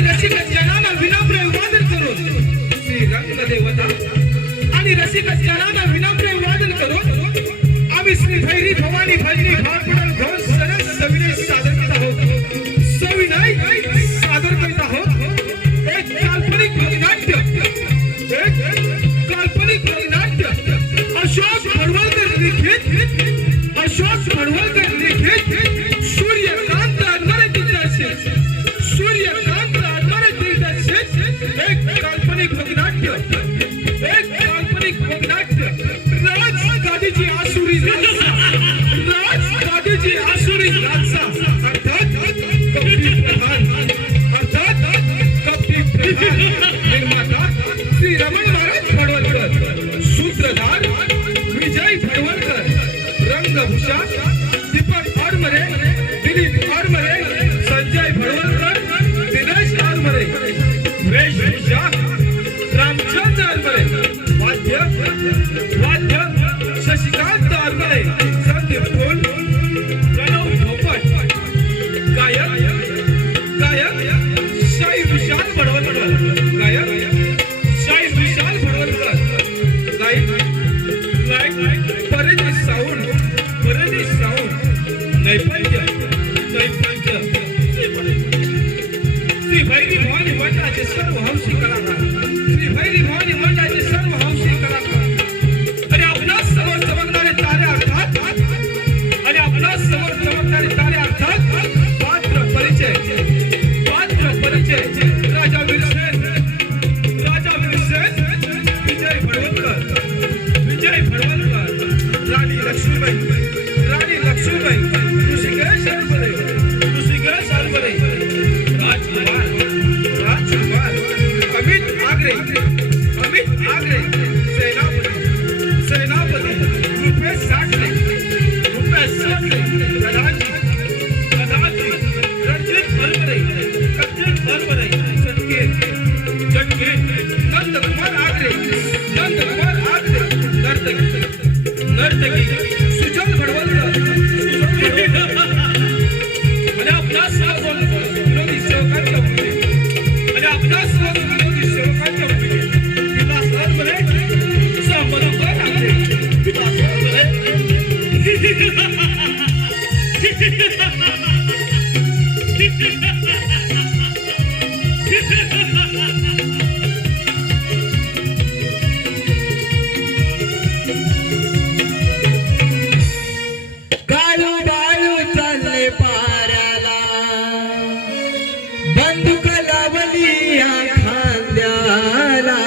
आणि रसिक जनाना विनम्र वादन करून श्री रंग देवता आणि रसिक जनाना विनम्र वादन करून आम्ही श्री भैरी भवानी भजनी भागपडल घेऊन सरस सविनय सादर करत आहोत सविनय सादर करत आहोत एक काल्पनिक नाट्य अशोक भडवलकर लिखित अशोक भडवलकर लिखित सूर्यकांत आधारे दिग्दर्शित सूर्यकांत आधारे दिग्दर्शित एक काल्पनिक नाट्य राज गादीची आसुरी राजसा अर्थात कपटी प्रधान निर्माता श्री रमण महाराज भडवलकर सूत्रधार विजय भडवलकर रंगभूषा दीपक आडमरे दिलीप आडमरे संजय भडवलकर दिनेश आडमरे वेशभूषा रामचंद्र आडमरे वाद्य शशिकांत आडमरे संदीप फुल प्रणव भोपट गायक शाही विशाल भडवलकर गायक शाही विशाल भडवलकर गायक परजी साऊंड नैपथ्य श्री भैरी भवानी मंडळाचे सर्व हौशी कलाकार श्री भैरी भवानी मंडळाचे सर्व हौशी कलाकार आणि आपल्या समोर चमकणारे तारे अर्थात पात्र परिचय राजा वीरसेन विजय भडवलकर राणी लक्ष्मीबाई ऋषिकेश आडमरे राजकुमार अमित आगरे सेनापती रुपेश साठले प्रधानजी रणजित भरभरे संकेत नंदकुमार आगरे नर्तकी सुजल भडवलकर आणि आपला विरोधी सेवकांच्या विलास आडमरे संबंधकर आगरे विलास काळू बाळू चालले पाऱ्याला बंदूक लावली या खांद्याला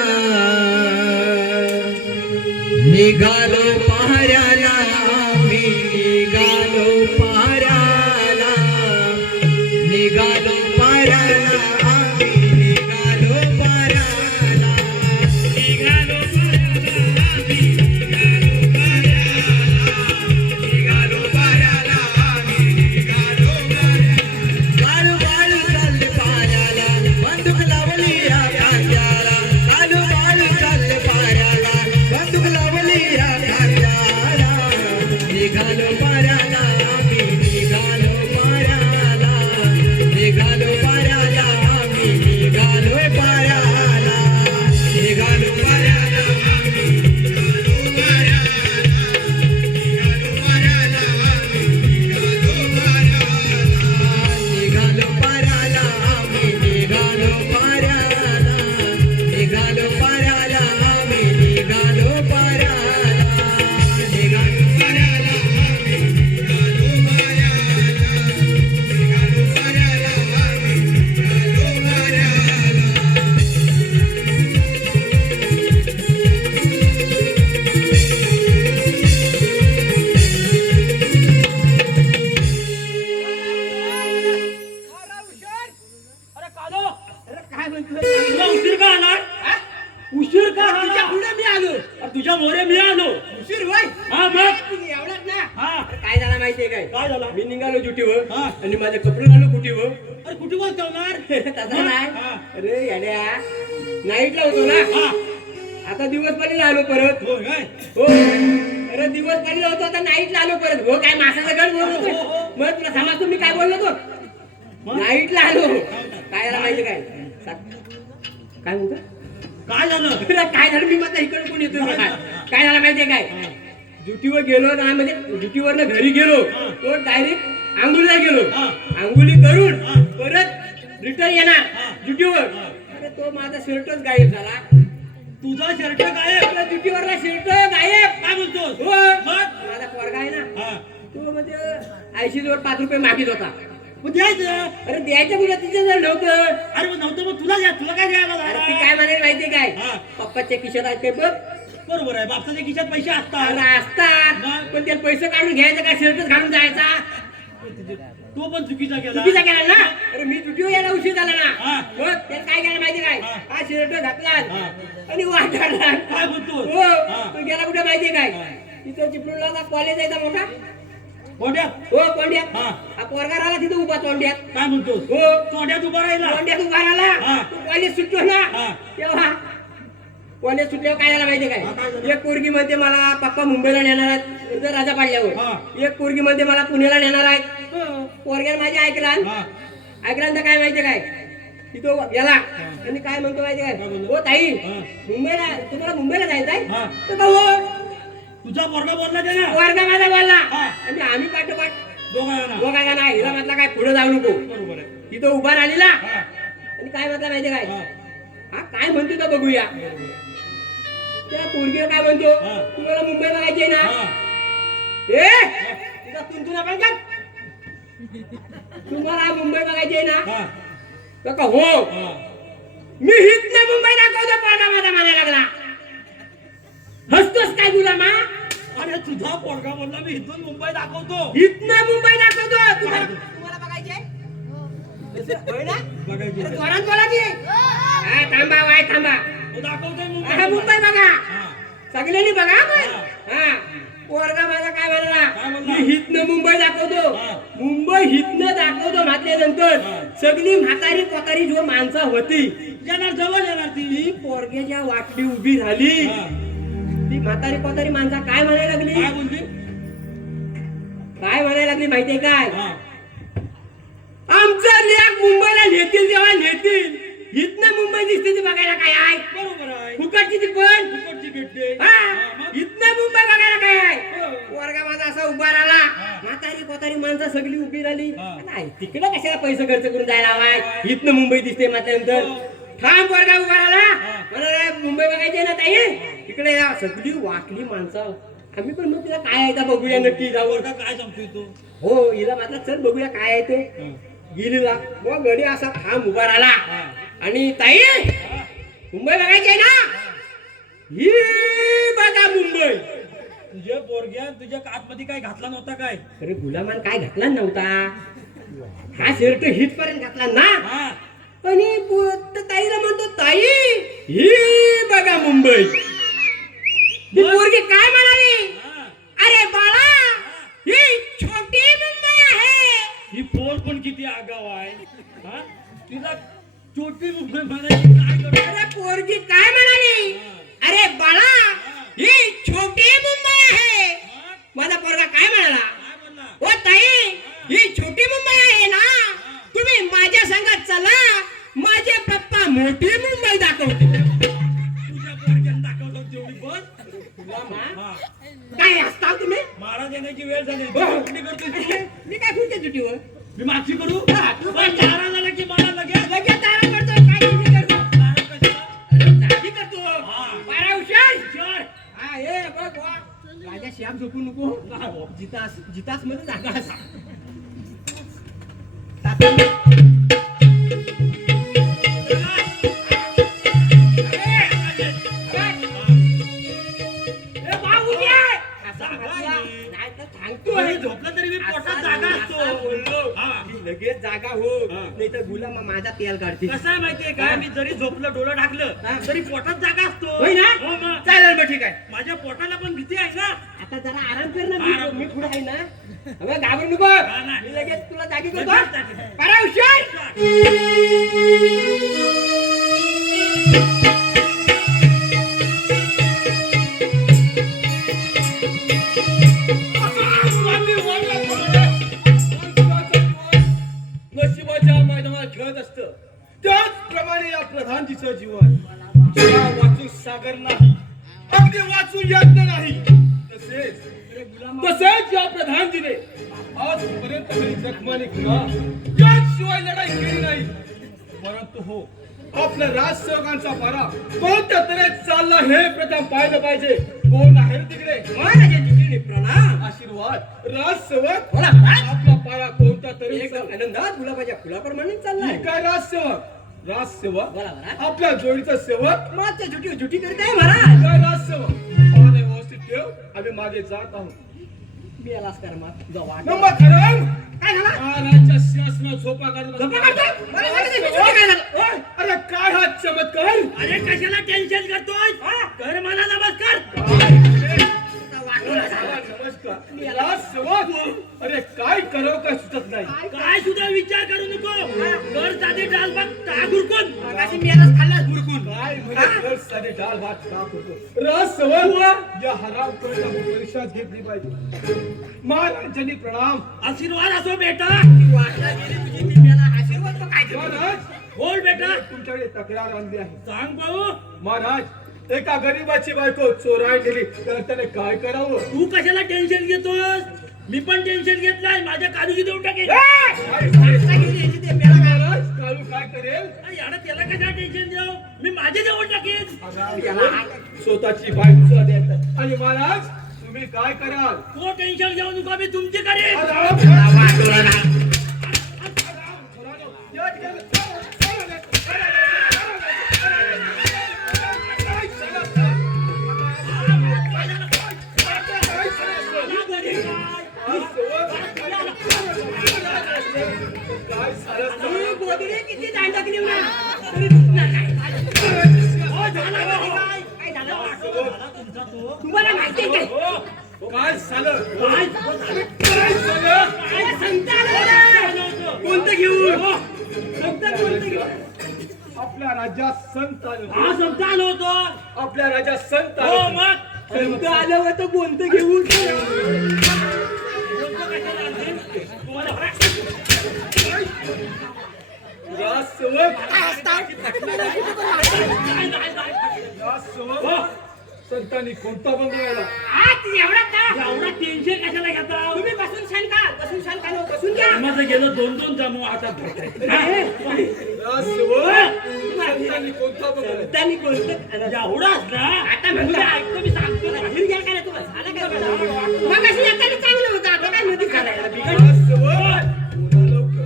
निघालो पाऱ्याला आम्ही निघालो पाऱ्याला आम्ही निघालो पाऱ्याला काळू बाळू चालले पाऱ्याला बंदूक लावली या खांद्याला काळू बाळू चालले पाऱ्याला बंदूक लावली या खांद्याला निघालो पाऱ्याला आम्ही निघालो पाऱ्याला आम्ही निघालो पाऱ्याला निघालो पाऱ्याला निघालो पाऱ्याला आम्ही निघालो पाऱ्याला निघालो पाऱ्याला आम्ही निघालो पाऱ्याला निघालो पाऱ्याला आम्ही निघालो उशीर का आला? मी आलो. तुझ्या मोरे मी आलो. उशीर होय? हा मग तुम्ही एवढाच ना. हा काय झालं माहितीये काय? काय झालं? मी निघालो ड्युटीवर हा. आणि माझे कपडे घालू कुठीवर. अरे कुठे बोलतवणार तसं नाही. हा. अरे येड्या नाईटला होतो ना. हा आता दिवस पाणीला आलो परत. हो काय हो. अरे दिवस पाणीला होतो आता नाईटला आलो परत. हो काय मासाचा गड बोलतो. मग तुला समजतो मी काय बोललो तो. नाईटला आलो काय झालं माहिती काय काय म्हणतो काय झालं काय झालं मी माझा इकडे कोण येतो काय झालं माहितीये काय ड्युटीवर गेलो ना म्हणजे ड्युटीवरनं घरी गेलो तो डायरेक्ट आंघोळीला गेलो आंघोळी करून परत रिटर्न येणार ड्युटीवर अरे तो माझा शर्टच गायब झाला तुझा शर्ट काय आपला ड्युटीवरला शर्ट गायब काय म्हणतोस हो मग? माझा पोरगा आहे ना हा. तो म्हणजे 80 जोड 5 रुपये मागित होता मग द्यायचं अरे द्यायचं कुठे तिथे जर नव्हतं अरे मग नव्हतं मग तुला काय द्यायला अरे झालं? ती काय म्हणाली माहितीये काय हा. पप्पाच्या खिशात आहे ते बघ बरोबर आहे बापसाच्या खिशात पैसे असतात अरे असतात मग? पण त्याला पैसे काढून घ्यायचं काय शर्टच घालून जायचा तो पण चुकीचा केला चुकीचा केला ना अरे मी ड्युटीवर यायला उशीर झाला ना हा. मग त्याला काय केलं माहिती काय हा. हा शर्ट घातला हा. आणि वाटाडला काय म्हणतो हो हा. तो गेला कुठे माहितीये काय हा. तिथं चिपळूणला कॉलेज आहे का मोठा कोंड्यात हो कोंड्यात हा. हा पोरगा राहिला तिथं उभा तोंड्यात काय म्हणतोस हो कोंड्यात उभा राहिला कोंड्यात उभा राहिला हा. तो कॉलेज सुटलो ना हा. तेव्हा कॉलेज सुटल्यावर काय झालं माहितीये हा, काय झालं? काय एक पोरगी म्हणते मला पप्पा मुंबईला नेणार आहेत जर राजा हा. पाडल्यावर एक पोरगी म्हणते मला पुण्याला नेणार आहेत पोरग्यानं माझ्या ऐकला हा. ऐकल्यानंतर काय माहितीये काय तिथं गेला आणि काय म्हणतो माहितीये काय काय बोललो? हो ताई हा. मुंबईला तुम्हाला मुंबईला जायचं आहे हा. तर का हो तुझा पोरगा बोलला ते ना पोरगा माझा बोलला हा. आणि आम्ही पाठोपाठ दोघांना दोघा ना हिला म्हटलं काय पुढे जाऊ नको बरोबर आहे तिथं उभा राहिलेला हा. आणि काय म्हटलं माहितीये काय हा. हा काय म्हणतो तो बघूया त्या पोरगीला काय म्हणतो हा. तुम्हाला मुंबई बघायची आहे ना हा. ए तुझा तुंतुना पण का तुम्हाला मुंबई बघायची आहे ना हा. तर का हो हा. मी हितने मुंबई दाखवतो पोरगा माझा म्हणायला लागला हसतोस काय तुला मा अरे तुझा पोरगा बोलला मी इथून मुंबई दाखवतो हितने मुंबई दाखवतो तुम्हाला बघायची आहे होय ना बघायची अरे जोरात बोला की हा थांबा वाय थांबा तो दाखवतोय हा मुंबई बघा हा. सगळ्यांनी बघा पण हा पोरगा माझा काय काय म्हणला म्हणला? मी हितनं मुंबई दाखवतो हा. मुंबई हितनं दाखवतो म्हटल्यानंतर हा. सगळी म्हातारी कोतारी जो माणसं होती येणार जवळ येणार ती ती पोरग्याच्या वाटली उभी राहिली हा. ती म्हातारी कोतारी माणसं काय म्हणायला लागली काय बोलली काय म्हणायला लागली माहितीये काय हा. आमचं लेक मुंबईला नेतील तेव्हा नेतील हितनं मुंबई दिसते ती बघायला काय आहे बरोबर आहे फुकटची ती पण फुकटची भेटते हा मग? इथनं मुंबई बघायला काय आहे हो. पोरगा माझा असा उभा राहिला हा. म्हातारी कोतारी माणसं सगळी उभी राहिली हा. नाही तिकडं कशाला पैसे खर्च करून जायला हवाय इथनं मुंबई दिसते म्हटल्यानंतर हो. ठाम पोरगा उभा राहिला हा. म्हणाला मुंबई बघायची आहे ना ताई इकडे या सगळी वाकली माणसं आम्ही पण मग तिला काय आहे का बघूया नक्की जाऊ पोरगा काय सांगतोय तू हो हिला म्हटलं चल बघूया काय आहे ते हा. गेलीला मग गडी असा ठाम उभा राहिला हा. आणि ताई हा. मुंबई बघायची आहे ना ही बघा मुंबई तुझ्या पोरग्या तुझ्या आतमध्ये काय घातला नव्हता काय अरे गुलामान काय घातला नव्हता हा शर्ट हिट पर्यंत घातला ना हा. आणि ताईला म्हणतो ताई ही बघा मुंबई ती पोरगी काय म्हणाली हा. अरे बाळा ही छोटी मुंबई आहे ही पोर पण किती आगाव आहे हा? तिला छोटी मुंबई म्हणायची काय करू अरे पोरगी काय म्हणाली अरे बाळा ही छोटी मुंबई आहे मग? माझा पोरगा काय म्हणाला काय बोलला ओ ताई ही छोटी मुंबई आहे ना तुम्ही माझ्या संगत चला माझे पप्पा मोठी मुंबई दाखवते तुझ्या पोरग्यानं दाखवलं तेवढी पण हा. काय असता तुम्ही मारा देण्याची वेळ झाली हो. कुठली करतोय तू? मी काय पुढच्या ड्युटीवर मी मागची करू हा, तू पण पण चारा झाला की मला लगेच लगेच तारा करतो काय ड्युटी करतो चारा कशाला? अरे, जागी करतो हा. बारा हुशार हुशार. हा ये बघ वा राजा श्याम झोपू नको काय हो? जितास मध्ये जागा असा ए, बाबू ये. असा म्हटला. नाही तर सांगतोय. कोणी झोपलं तरी मी पोटात जागा असतो. असा बोललो. हा. की लगेच जागा हो हा. नाही तर गुलामा माझा तेल काढते कसं आहे माहितीये का मी जरी झोपलं डोळं हा. टाकलं तरी पोटात जागा असतो होय ना हो मग. चालेल मग ठीक आहे माझ्या पोटाला पण भीती आहे ना आता जरा आराम कर ना आराम. मी पुढे आहे ना अगं घाबरू नको नाही. मी लगेच तुला जागी करतो लगेच जागी. करा हुशार नशिबाच्या मैदानात खेळत असत या प्रधानजीचं जीवन ज्या वाचू सागर नाही अगदी वाचू यज्ञ नाही तसेच या प्रधानजीने आजपर्यंत कधी जखमाने किंवा याशिवाय लढाई केली नाही. परंतु हो, आपल्या राजसेवकांचा पारा कोणत्या तऱ्हेत चालला हे प्रथम पाहिलं पाहिजे. कोण आहे रे तिकडे? महाराजांची प्रणाम. आशीर्वाद राजसेवक. बोला महाराज. आपला पारा कोणत्या तरी एकदम आनंदात गुलाबाच्या फुलाप्रमाणे चाललाय. काय राजसेवक? राजसेवक बोला महाराज. आपल्या जोडीचा सेवक. मात्र झुटी करत आहे महाराज. काय राजसेवक? पाहणे व्यवस्थित ठेव, आम्ही मागे जात आहोत. बेलास कर्मात जवा. नंबर खरं काय झालं? महाराजच्या सिंहासनात झोपा काढत झोपा काढतो? मला सांगितलं, झोपा काय झालं? ओय, अरे काय हा चमत्कार? अरे कशाला टेन्शन करतोय कर मला नमस्कार. नमस्कार राजसेवक. अरे काय करावं काय सुचत नाही. काय सुद्धा विचार करू नको. कर साधे डाल भात टाक उरकून. मगाशी मेलास खाल्लास बुरकून. काय म्हणजे घर साधे डाळ भात का करतो? राजसेवक या हराम परीक्षा घेतली पाहिजे. महाराजांनी प्रणाम. आशीर्वाद असो बेटा. वाटला गेली तुझी ती मेला आशीर्वाद तो काय करतो? महाराज बोल बेटा. तुमच्याकडे तक्रार आणली आहे. सांग भाऊ. महाराज एका गरीबाची बायको चोराय गेली तर त्याने काय करावं? तू कशाला टेन्शन घेतोस? मी पण टेन्शन घेतलाय. माझ्या काळजी देऊन टाकेल. वाटला गेली याची ते मेला काय? महाराज काळू काय करेल? याला त्याला कशा टेन्शन देऊ? मी माझे देऊन टाकेन. स्वतःची बायको द्यायचं. आणि महाराज तुम्ही काय कराल? तो टेन्शन घेऊ नका. मी तुमची करेन. काय सारं तू बोगरे किती दांडकली ना तरी दुखणार नाही. हो, झाला भाऊ. काय झालं? तुम्हाला माहिती आहे काय? काय झालं? काय? काय झालं? काय सांगता आलं नाही. कोणतं घेऊ? सांगता कोणतं घेऊ? आपल्या राज्यात संत आलं. हा समजा आलो होतो. आपल्या राज्यात संत हो आलं. मग संत आलं होतं कोणतं घेऊ? राजसेवक हो. संतांनी कोणता बंद केला? आज एवढा का? एवढा टेन्शन कशाला घेता? तुम्ही बसून शान का? बसून शान का? नको, बसून घ्या. माझं गेलं 2-2 जमू आता धरताय. राजसेवक संतांनी कोणता बंद केला? त्यांनी कोणतं? एवढाच ना. आता म्हणतो. तुम्ही ऐकतो मी सांगतो ना. बाहेर घ्या का नाही तुम्हाला? झालं काय बरं? मगाशी येताना चांगलं होतं, आता काय मध्ये चालायला बिघडलं. राजसेवक पुन्हा लवकर.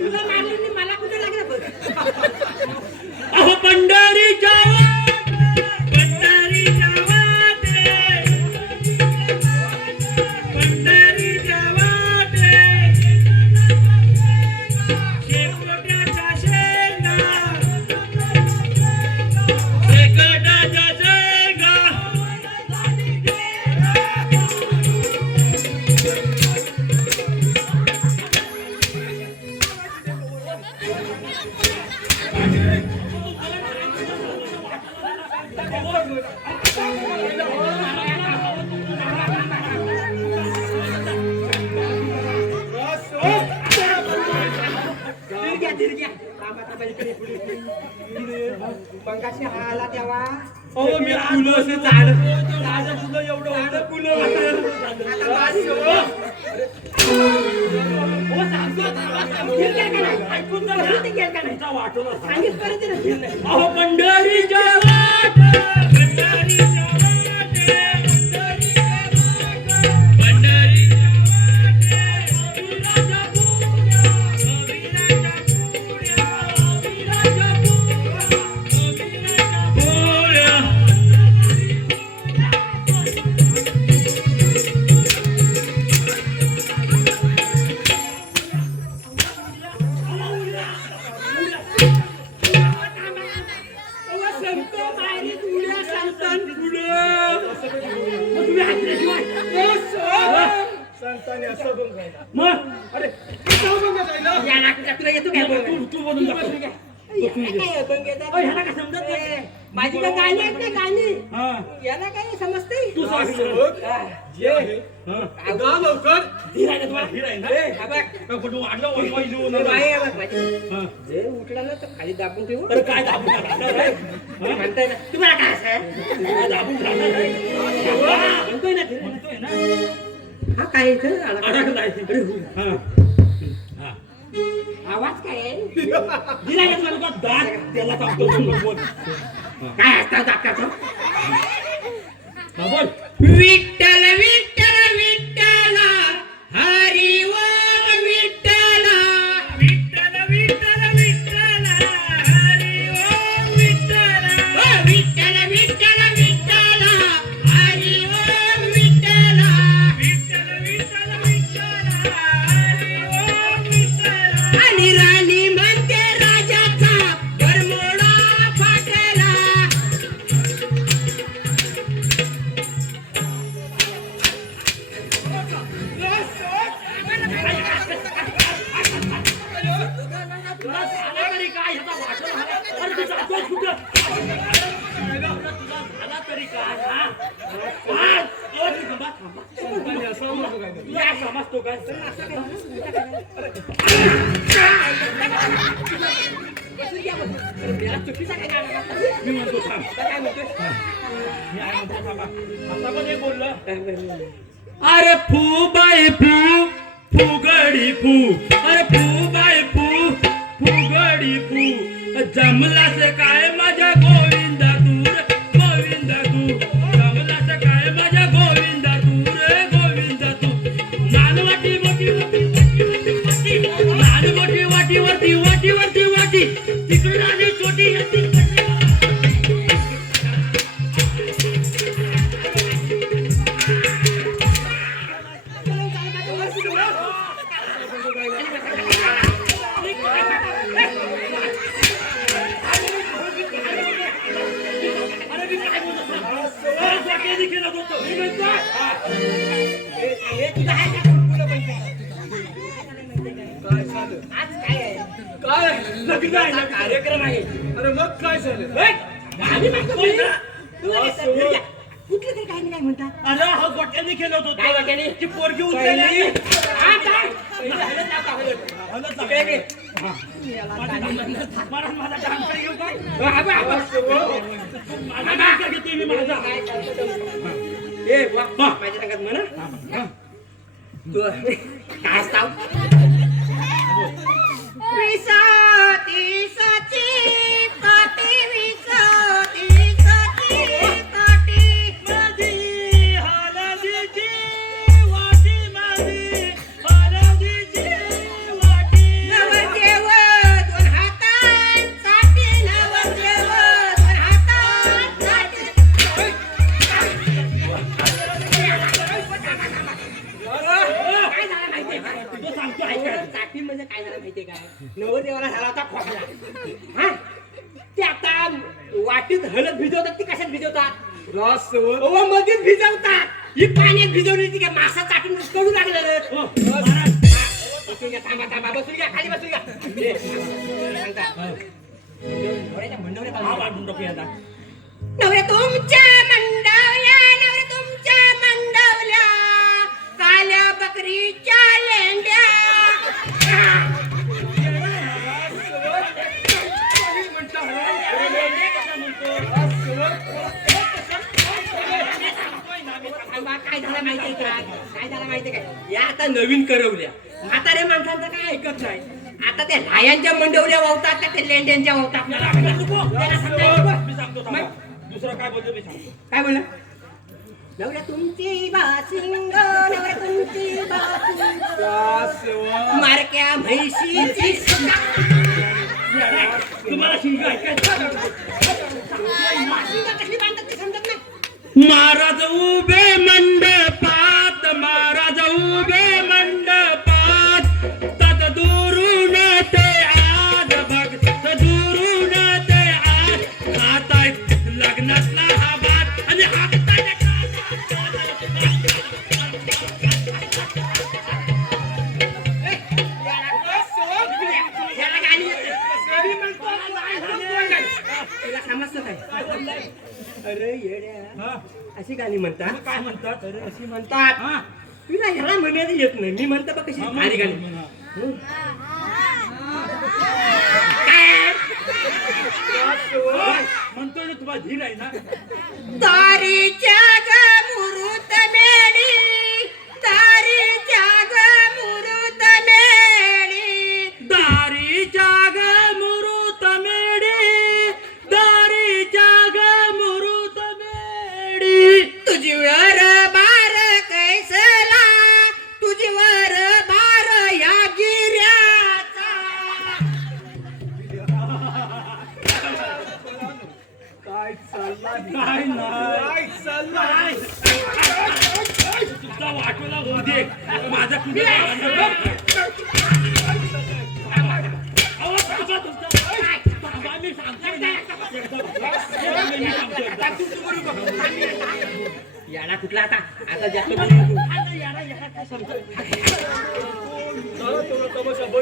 तुला मारली नाही, मला कुठे लागलं बरं? अहो पंढरीच्या वाटे, पंढरीच्या वाटे, पंढरीच्या वाटे, शेकोट्याच्या शेंगा, शेकोट्याच्या शेंगा. धीर घ्या, धीर घ्या. रामाचा पलीकडे पुढे पंगाशी हा आला तेव्हा अहो मी फुलं असे झाड फुलं एवढं होतं. फुलं होतं. धीर घ्या का नाही? ऐकून जा बसून ना. ते घ्या का नाही? तुमचा वाटोला सांग. सांगितपर्यंत ना धीर नाही. अहो पंढरीच्या वाटे, पंढरीच्या वाटे, पंढरीच्या वाटे, विराजा पुऱ्या, विराजा पुऱ्या, विराजा पुऱ्या. अहो, संत बाहेरीत उड्या सांगतात पुढं. मग तुम्ही ऐकल्याशिवाय संतांनी असं बंद राहिला. मग अरे किती बंद राहिला? या नाटकात तुला येतो काय बोल? तू बोलून दाखव. काय अभंग येतात? अहो, ह्याला काय समजत नाही? माझी काय गाणी आहेत ना गाणी हा. याला काय समजते? तू सांग. राजसेवक हे आहे. हा. गा लवकर. धीर आहे ना तुम्हाला? धीर आहे ना? ए, हा बघ. का कुठं वाढलं वळवाई देऊ ते नका. बाई आहे बघ माझी. हा. जे उठला ना तर खाली दाबून ठेवू. अरे काय दाबून राहणार आहे? तुम्ही म्हणताय ना तुम्हाला काय असं आहे? काय दाबून राहणार आहे? म्हणतोय ना धीर. म्हणतोय ना हा काय इथं आला का? अडकलाय. हा. हा. आवाज काय आहे? दिला का तुला दात त्याला दाबतो बोल. काय असतं दाखवतो? हा बोल. विठ्ठल विठ्ठल विठ्ठल हरी ओम विठ्ठल विठ्ठल विठ्ठल विठ्ठल हरी ओम विठ्ठल विठ्ठल विठ्ठल विठ्ठल हरी ओम विठ्ठल विठ्ठल विठ्ठल विठ्ठल हरी ओम विठ्ठल आणि राणी म्हणते राजाचा बरमोडा फाटला तुला झाला तरी काय ह्याचा वाटलं झाला? अरे तू जातोस कुठं? तुला झाला तरी काय हा? हा? ओ, तू थांबा, थांबा. तुला समजतो काय? मी म्हणतो थांब. मी आहे म्हणतो थांबा. आता पण एक बोललं. अरे फू बाय फू फुगडी फू. अरे फू बाय फू फुगडी फू. जमलास काय माझ्या गोविंदा तू रे गोविंदा तू. जमलास काय माझ्या गोविंदा तू रे गोविंदा तू. नानवटी मोठी मोठी वाटी नान मोठी वाटी वरती वाटी वरती वाटी तिकडे आली छोटी हत्ती. काय झालं? आज काय आहे? काय लग्न आहे ना? कार्यक्रम आहे. अरे मग काय झालं? गावी म्हणतो मी. तुम्हाला येतं घरी या. कुठलं तरी काही नाही म्हणतात. अरे हा गोट्याने केलं होतं. काय वाक्याने? ती पोरगी पहिली. उचलली. हा, काय? पहिली हलत लावता, हलत. हलत इकडे, इकडे. माझा डान्स घेऊ काय? हा, बा, बा. माझा डान्स घेते मी माझा. काय चालतं? ए, वा, माझ्या संगत म्हणा. तू काय असताव? विसाती साची पाटी विसाती साची पाटी माझी हळदीची वाटी माझी हळदीची वाटी. नवरदेव दोन हातात साठी नवरदेव दोन हातात साठी. काय झालं माहितीये काय? तो सांगतो ऐका. साठी म्हणजे काय झालं माहितीये काय? नवरदेवाला झाला होता खोकला. हा? ते आता वाटीत हळद भिजवतात ती कशात भिजवतात? राजसेवक मध्येच भिजवतात. ही पाण्यात भिजवली ती काय मासा चाटून कडू लागलेलं. हो, महाराज. बसून घ्या, थांबा थांबा बसून घ्या, खाली बसून घ्या. ए, सांगता. नवऱ्याच्या मंडवल्या हा बाजूला. वाढून टाकूया आता. नवऱ्या तुमच्या मंडवल्या नवऱ्या तुमच्या मंडवल्या काल्या बकरीच्या लेंड्या. थांबा, काय झालं माहितीये काय? काय झालं माहितीये काय? या आता नवीन करवल्या म्हातारे माणसांचं काय ऐकत नाही. आता त्या लायांच्या मंडवल्या वावतात का त्या लेंड्यांच्या वावतात? त्याला समजायला नको. मी सांगतो थांबा. दुसरं काय बोलतो मी सांगतो. काय बोला? नवऱ्या तुमची बासिंग नवऱ्या तुमची बासिंग राजसेवक मारक्या म्हैशीची तुम्हाला शिंग ऐकायचं. कशी बांधतात ते समजत नाही. महाराज उभे मंडपात महाराज उभे मंडपात तत दुरून ते आज भक्त दुरून ते आज आता लग्नातला हा बात आणि याला गाणी येते. त्याला समजतं काय काय बोललाय अरे येड्या हा अशी गाणी म्हणतात काय म्हणतात अरे अशी म्हणतात हा तुला ह्याला म्हणायला येत नाही मी म्हणतो बघ कशी भारी गाणी म्हणा. हं. म्हणतोय ना तुम्हाला धीर आहे ना तारीच्या ग मुरुत मेडी तारीच्या ग मुरुत मेडी दारीच्या ग मुरुत मेडी दारीच्या ग मुरुत मेडी तुझीवर बार कैसला तुझीवर बार या गिर्याचा काय चालला काय नाही चाललाय तुझा वाटोला होऊ दे माझा कुठे मी सांगतोय ना. मी सांगतोय. याला कुठला आता आता जास्त बोलू नको.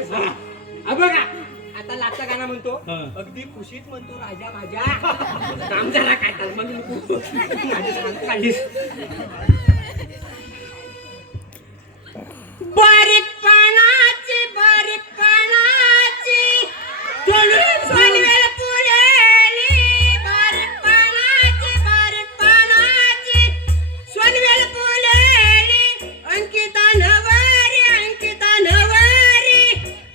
हा, बघा आता लागता गाणं म्हणतो हा. अगदी खुशीत म्हणतो राजा माझ्या काम झाला काय तर मग नको माझी सांग काढलीस बारीकपणाची सोनवेल फुलेली बारीकपणाची सोनवेल फुलेली अंकिता नवरी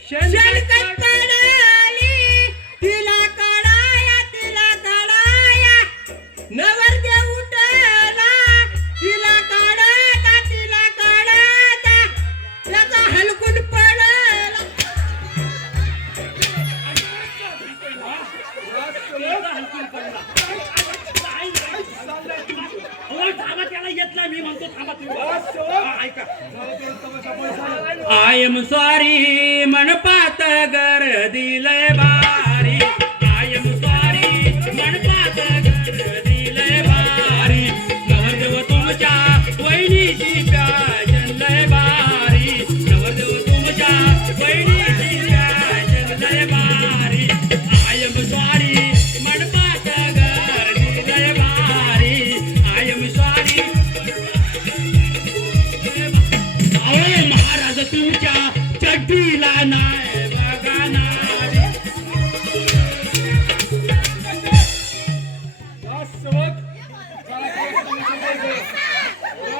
शलकत पडली तिला कडाया नवर दे उठला तिला काढाता त्याचा हलकून पडला थांबा त्याला येत नाही मी म्हणतो थांबा तुम्ही ऐका आय एम सॉरी मनपात गर दिलय बारी आय एम सॉरी मनपात गर दिलय बारी नवरदेव तुमच्या वहिनीची प्याजन लय बारी नवरदेव तुमच्या वहिनीची प्याजन लय बारी आय एम सॉरी मनपात गर दिलय बारी आय एम सॉरी अहो महाराज तुमच्या चड्डीला नाही बघा नारी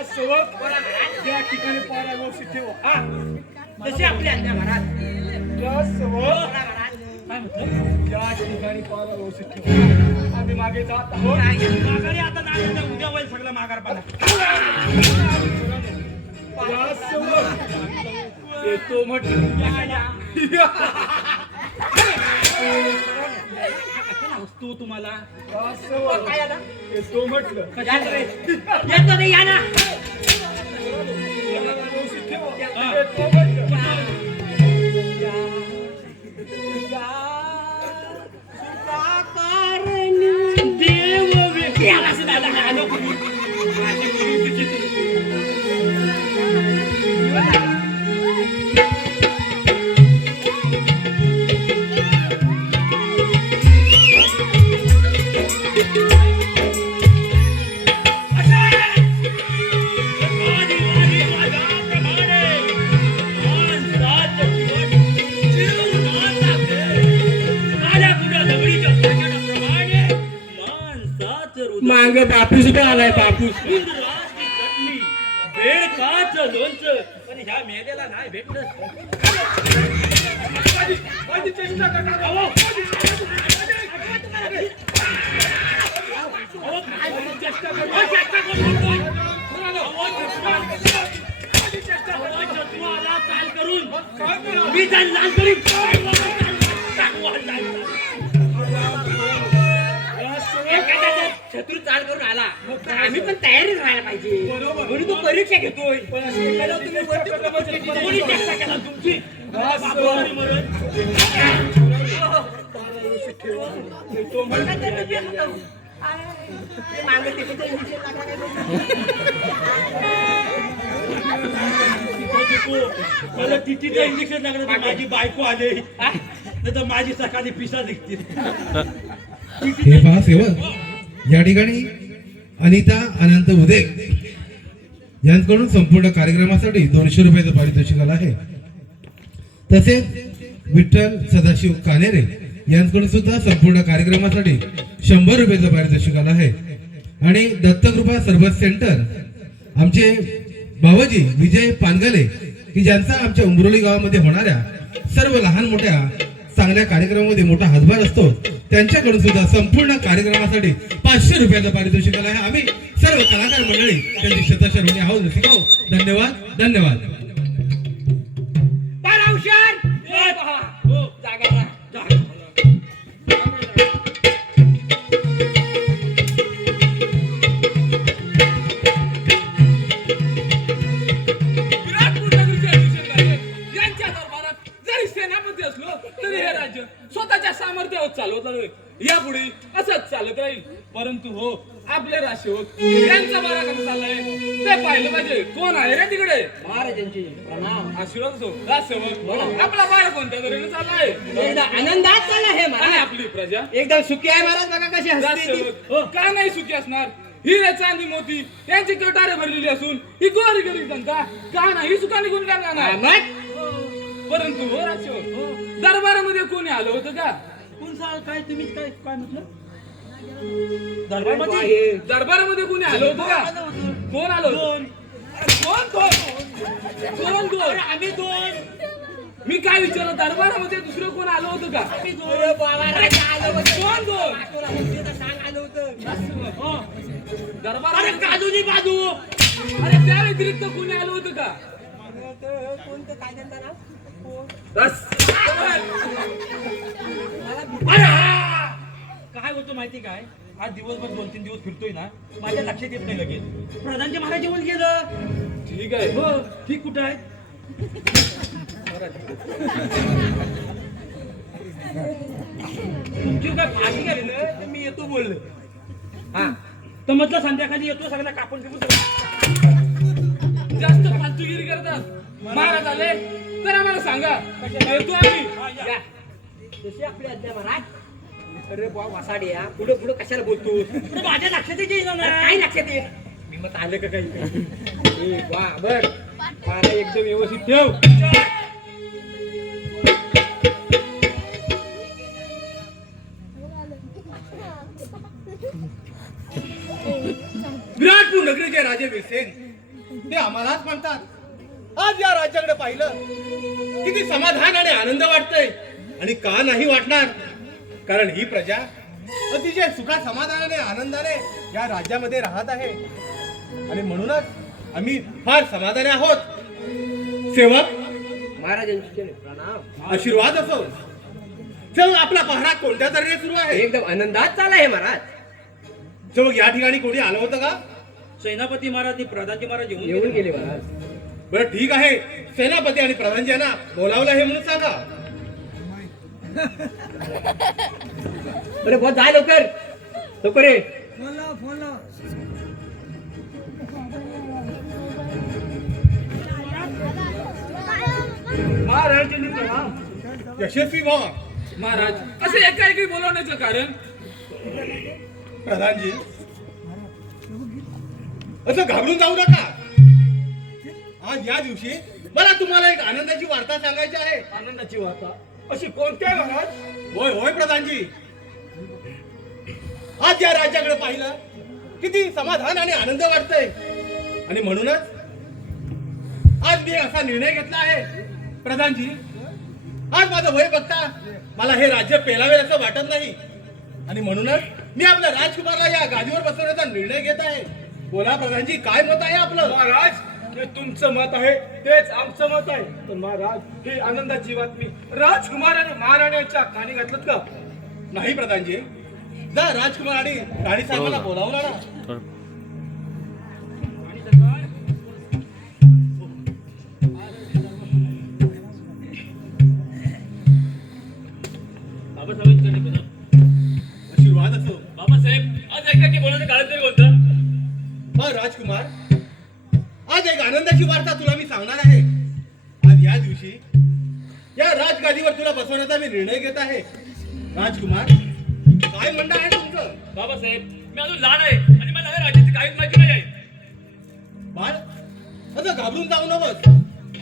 त्या ठिकाणी पारा व्यवस्थित ठेवा जशी आपली आज्ञा महाराज काय म्हटलं त्या ठिकाणी पारा व्यवस्थित ठेवा आम्ही मागे जात आहोत माघारी आता नाही उद्या होईल सगळं माघारपणा येतो म्हटलं तू तुम्हाला येतो म्हटलं येतो नाही या ना व्यवस्थित ठेवा हा. येतो म्हटलं देव याला सुद्धा आलो माझी मुलगी विचित्र. वारी वारी वाघाप्रमाणे माणसाचं जीवन चिरून टाकते. काळ्या कुड्या दगडीच्या प्रमाणे माणसाचं हृदय मांग बापूस बी आलाय बापूस इंद्राची चटणी बेडकाचं लोणचं पण ह्या मेलेला नाही भेटलं माझी चेष्टा करणार अहो! अहो, काय म्हणून चेष्टा करतो? अहो, चेष्टा करू नको. अहो, चतुआ आला चाल करून मी चाल लाल करीन. एखादा शत्रू चाल करून आला तर आम्ही पण तयारीच राहायला पाहिजे म्हणून तो परीक्षा घेतोय पण अशी एखाद्या तुम्ही वरती कोणी चेष्टा केला तुमची बाबावानी मरण. येतो म्हटलं मागे तिकडे विषय लागला काय मला टीटीचं इंजेक्शन लागलं तर माझी बायको आले नाही तर माझी सकाळी पिसा निघतील हे पहा सेवक, या ठिकाणी अनिता अनंत उदे यांच्याकडून संपूर्ण कार्यक्रमासाठी 200 रुपयाचं पारितोषिक आलं आहे. तसेच विठ्ठल सदाशिव कानेरे यांच्याकडून सुद्धा संपूर्ण कार्यक्रमासाठी 100 रुपयाचं पारितोषिक आलं आहे. आणि दत्तकृपा सरबत सेंटर आमचे बाबाजी विजय पानगले की ज्यांचा आमच्या उंबरोली गावामध्ये होणाऱ्या सर्व लहान मोठ्या चांगल्या कार्यक्रमामध्ये मोठा हातभार असतो, त्यांच्याकडून सुद्धा संपूर्ण कार्यक्रमासाठी 500 रुपयाचं पारितोषिक आलं आहे. आम्ही सर्व कलाकार मंडळी त्यांची शतशः ऋणी आहोत. रसिको, धन्यवाद धन्यवाद. पारावशान हो. जागा विराटपूर नगरीचे अभिषेक आहे. यांच्या दरबारात जरी सेनापती असलो तरी हे राज्य स्वतःच्या सामर्थ्यावर चालवत आलोय. यापुढे असंच चालत राहील. परंतु हो, आपले राजसेवक यांचा बारा कसा चाललाय ते पाहिलं पाहिजे. कोण आहे रे तिकडे? महाराजांची प्रणाम. आशीर्वाद असो. राजसेवक, आपला बारा कोणत्या तऱ्हेने चाललाय? एकदम आनंदात चालला हे आणि महाराज. आपली प्रजा एकदम सुखी आहे महाराज. बघा कशी हसते ती. राजसेवक का नाही सुखी असणार? हिरे चांदी मोती यांची कटारे भरलेली असून ही गोरी गरीब जनता का नाही सुखाने गुणगान गाणार? मग परंतु हो राजसेवक, दरबारामध्ये कोणी आलं होतं का? काय तुम्ही काय म्हटलं दरबारामध्ये कोणी आलं होतं का? कोण आलं होतं? कोण दोन? आम्ही दोन मी काय विचारलं, दरबारामध्ये दुसरं कोण आलं होतं का? कोण दोन? दरबारामध्ये काजूची बाजू अरे त्या व्यतिरिक्त कोणी आलं होतं का? कोणतं काय त्यांचं नाव? काय होतं माहिती काय, आज दिवसभर 2-3 दिवस फिरतोय ना, माझ्या लक्षात येत नाही लगेच प्रधानच्या महाराज जेवण गेलं. ठीक आहे. हो ठीक कुठं आहे? तुमची काय फाशी घाली ना, तर मी येतो बोललो. हा तर म्हटलं संध्याकाळी येतो, सगळ्यांना कापून बिपून जास्त फालतूगिरी करतात. महाराज आले तर आम्हाला सांगा, येतो आम्ही. या. जशी आपली आज्ञा महाराज. अरे बा वासाडी या पुढे पुढे कशाला बोलतो? माझ्या लक्षात येत ना. काय लक्षात येत? मी मत आलं का काही? ए, वा बर मला एकदम व्यवस्थित ठेव. विराटपूर नगरीचे राजे वीरसेन ते आम्हालाच म्हणतात, आज या राज्याकडे पाहिलं किती समाधान आणि आनंद वाटतंय. आणि का नाही वाटणार? कारण ही प्रजा अतिशय सुखात समाधानाने आनंदाने या राज्यामध्ये राहत आहे. आणि म्हणूनच आम्ही फार समाधानी आहोत. सेवक, महाराजांचे प्रणाम. आशीर्वाद असो. सेवक, आपला पहरा कोणत्या तऱ्हेने सुरू आहे? एकदम आनंदात चालला हे महाराज. सेवक, या ठिकाणी कोणी आलं होतं का? सेनापती महाराज आणि प्रधानजी महाराज येऊन गेले महाराज. बरं ठीक आहे. सेनापती आणि प्रधानजी यांना बोलावलं हे म्हणून सांगा. अरे बहुत जा लवकर लवकर ये. यशस्वी व्हा. महाराज, असे एकाएकी बोलवण्याचं कारण? प्रधानजी, असं घाबरून जाऊ नका. आज या दिवशी मला तुम्हाला एक आनंदाची वार्ता सांगायची आहे. आनंदाची वार्ता अशी कोणत्या महाराज? होय होय प्रधानजी, आज या राज्याकडे पाहिलं किती समाधान आणि आनंद वाटतंय. आणि म्हणूनच आज मी असा निर्णय घेतला आहे. प्रधानजी, आज माझं वय बघता मला हे राज्य पेलावेल असं वाटत नाही. आणि म्हणूनच मी आपल्या राजकुमारला या गादीवर बसवण्याचा निर्णय घेत आहे. बोला प्रधानजी, काय मत आहे आपलं? महाराज, जे तुमचं मत आहे तेच आमचं मत आहे. पण महाराज, ही आनंदाची बातमी राजकुमार आणि महाराण्यांच्या कानी घातलं का? नाही प्रधानजी, जा राजकुमार आणि राणी साहेबांना बोलावून आणा. आशीर्वाद असो. बाबासाहेब, आज एकाकी बोलण्याचं कारण तरी कोणतं? राजकुमार, आज एक आनंदाची वार्ता तुला मी सांगणार आहे. आज या दिवशी या राजगादीवर तुला बसवण्याचा मी निर्णय घेत आहे. राजकुमार, काय म्हणणं आहे तुमचं? बाबासाहेब मी अजून लहान आहे आणि मला या राज्याची काहीच माहिती नाही आहे. बाळ असं घाबरून जाऊ नकोस.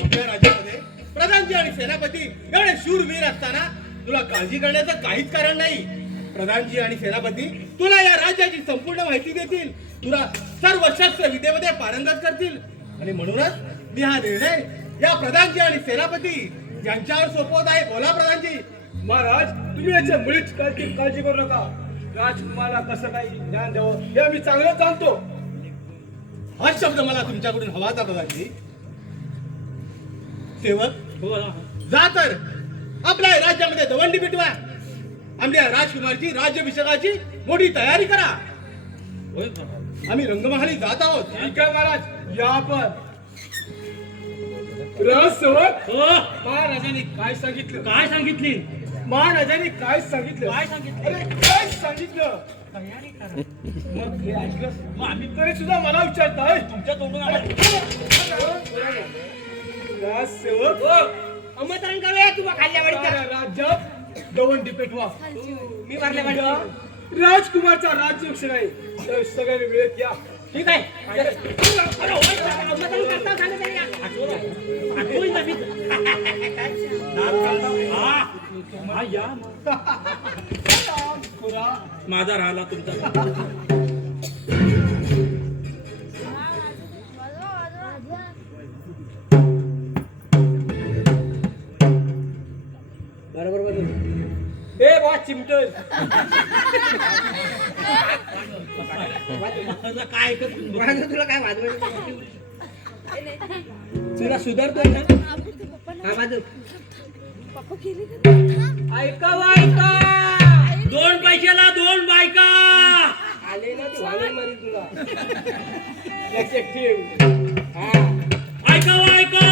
आपल्या राज्यामध्ये प्रधानजी आणि सेनापती एवढे शूरवीर असताना तुला काळजी करण्याचं काहीच कारण नाही. प्रधानजी आणि सेनापती तुला या राज्याची संपूर्ण माहिती देतील, तुला सर्व शस्त्र विद्येमध्ये पारंगत करतील आणि म्हणूनच मी हा निर्णय या प्रधानजी आणि सेनापती यांच्यावर सोपवत आहे. बोला प्रधानजी. महाराज तुम्ही याच्या मुळीच काळजी करू नका. राजकुमारला कसं काही ज्ञान द्यावं हे आम्ही चांगलं जाणतो. हा शब्द मला तुमच्याकडून हवाचा प्रधानजी. सेवक बोला. जा तर आपल्या राज्यामध्ये दवंडी पिटवा. आपल्या राजकुमारची राज्याभिषेकाची मोठी तयारी करा. होय बाबा. आम्ही रंगमहाली जात आहोत. ठीक आहे महाराज, या आपण. रहस्यवत हो. महाराजांनी काय सांगितलं? काय सांगितली? महाराजांनी काय सांगितलं? काय सांगितलं? अरे काय सांगितलं? तयारी करा. मग हे ऐकलं? मग आम्ही तरी सुद्धा मला विचारताय. तुमच्या तोंडून आला. रहस्यवत आमंत्रण करूया तुला खाल्ल्या साऱ्या राज्यात दवंडी पेटवा. मी मारल्या उद्या राजकुमारचा राज्याभिषेक आहे, तर सगळ्यांनी वेळेत या. ठीक आहे. अरे होय, आमंत्रण करता सांगितलं या. आठवण ना मी. हा. हा, या मग. माझा राहिला तुमचा. बरोबर बरोबर. ए बा चिमटल. काय ऐकत नाही. महाराज तुला काय वाजवायचं? तुला सुधारतोय ना? हा माझं ऐका वा ऐका. 2 पैशाला 2 बायका. आले ना ते वालन मारी तुला. लक्षात ठेव. हा ऐका वा ऐका.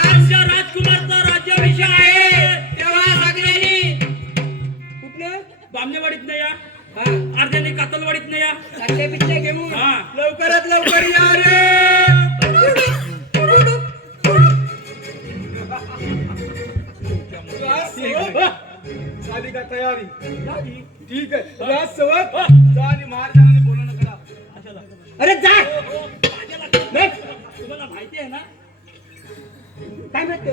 आमच्या राजकुमारचा राज्याभिषेक आहे. तेव्हा सगळ्यांनी कुठलं बामनेवाडीत नाही या. हा अर्ध्याने कातलवाडीत नाही या. चाटल्या पिटल्या घेऊन हा. लवकरात लवकर या रे. झाली का तयारी? ठीक आहे. रहस्यवत जा आणि महाराजांनी बोलणं करा. कशाला? अरे जा. माझ्याला नाही. तुम्हाला माहिती आहे ना? काय म्हणते?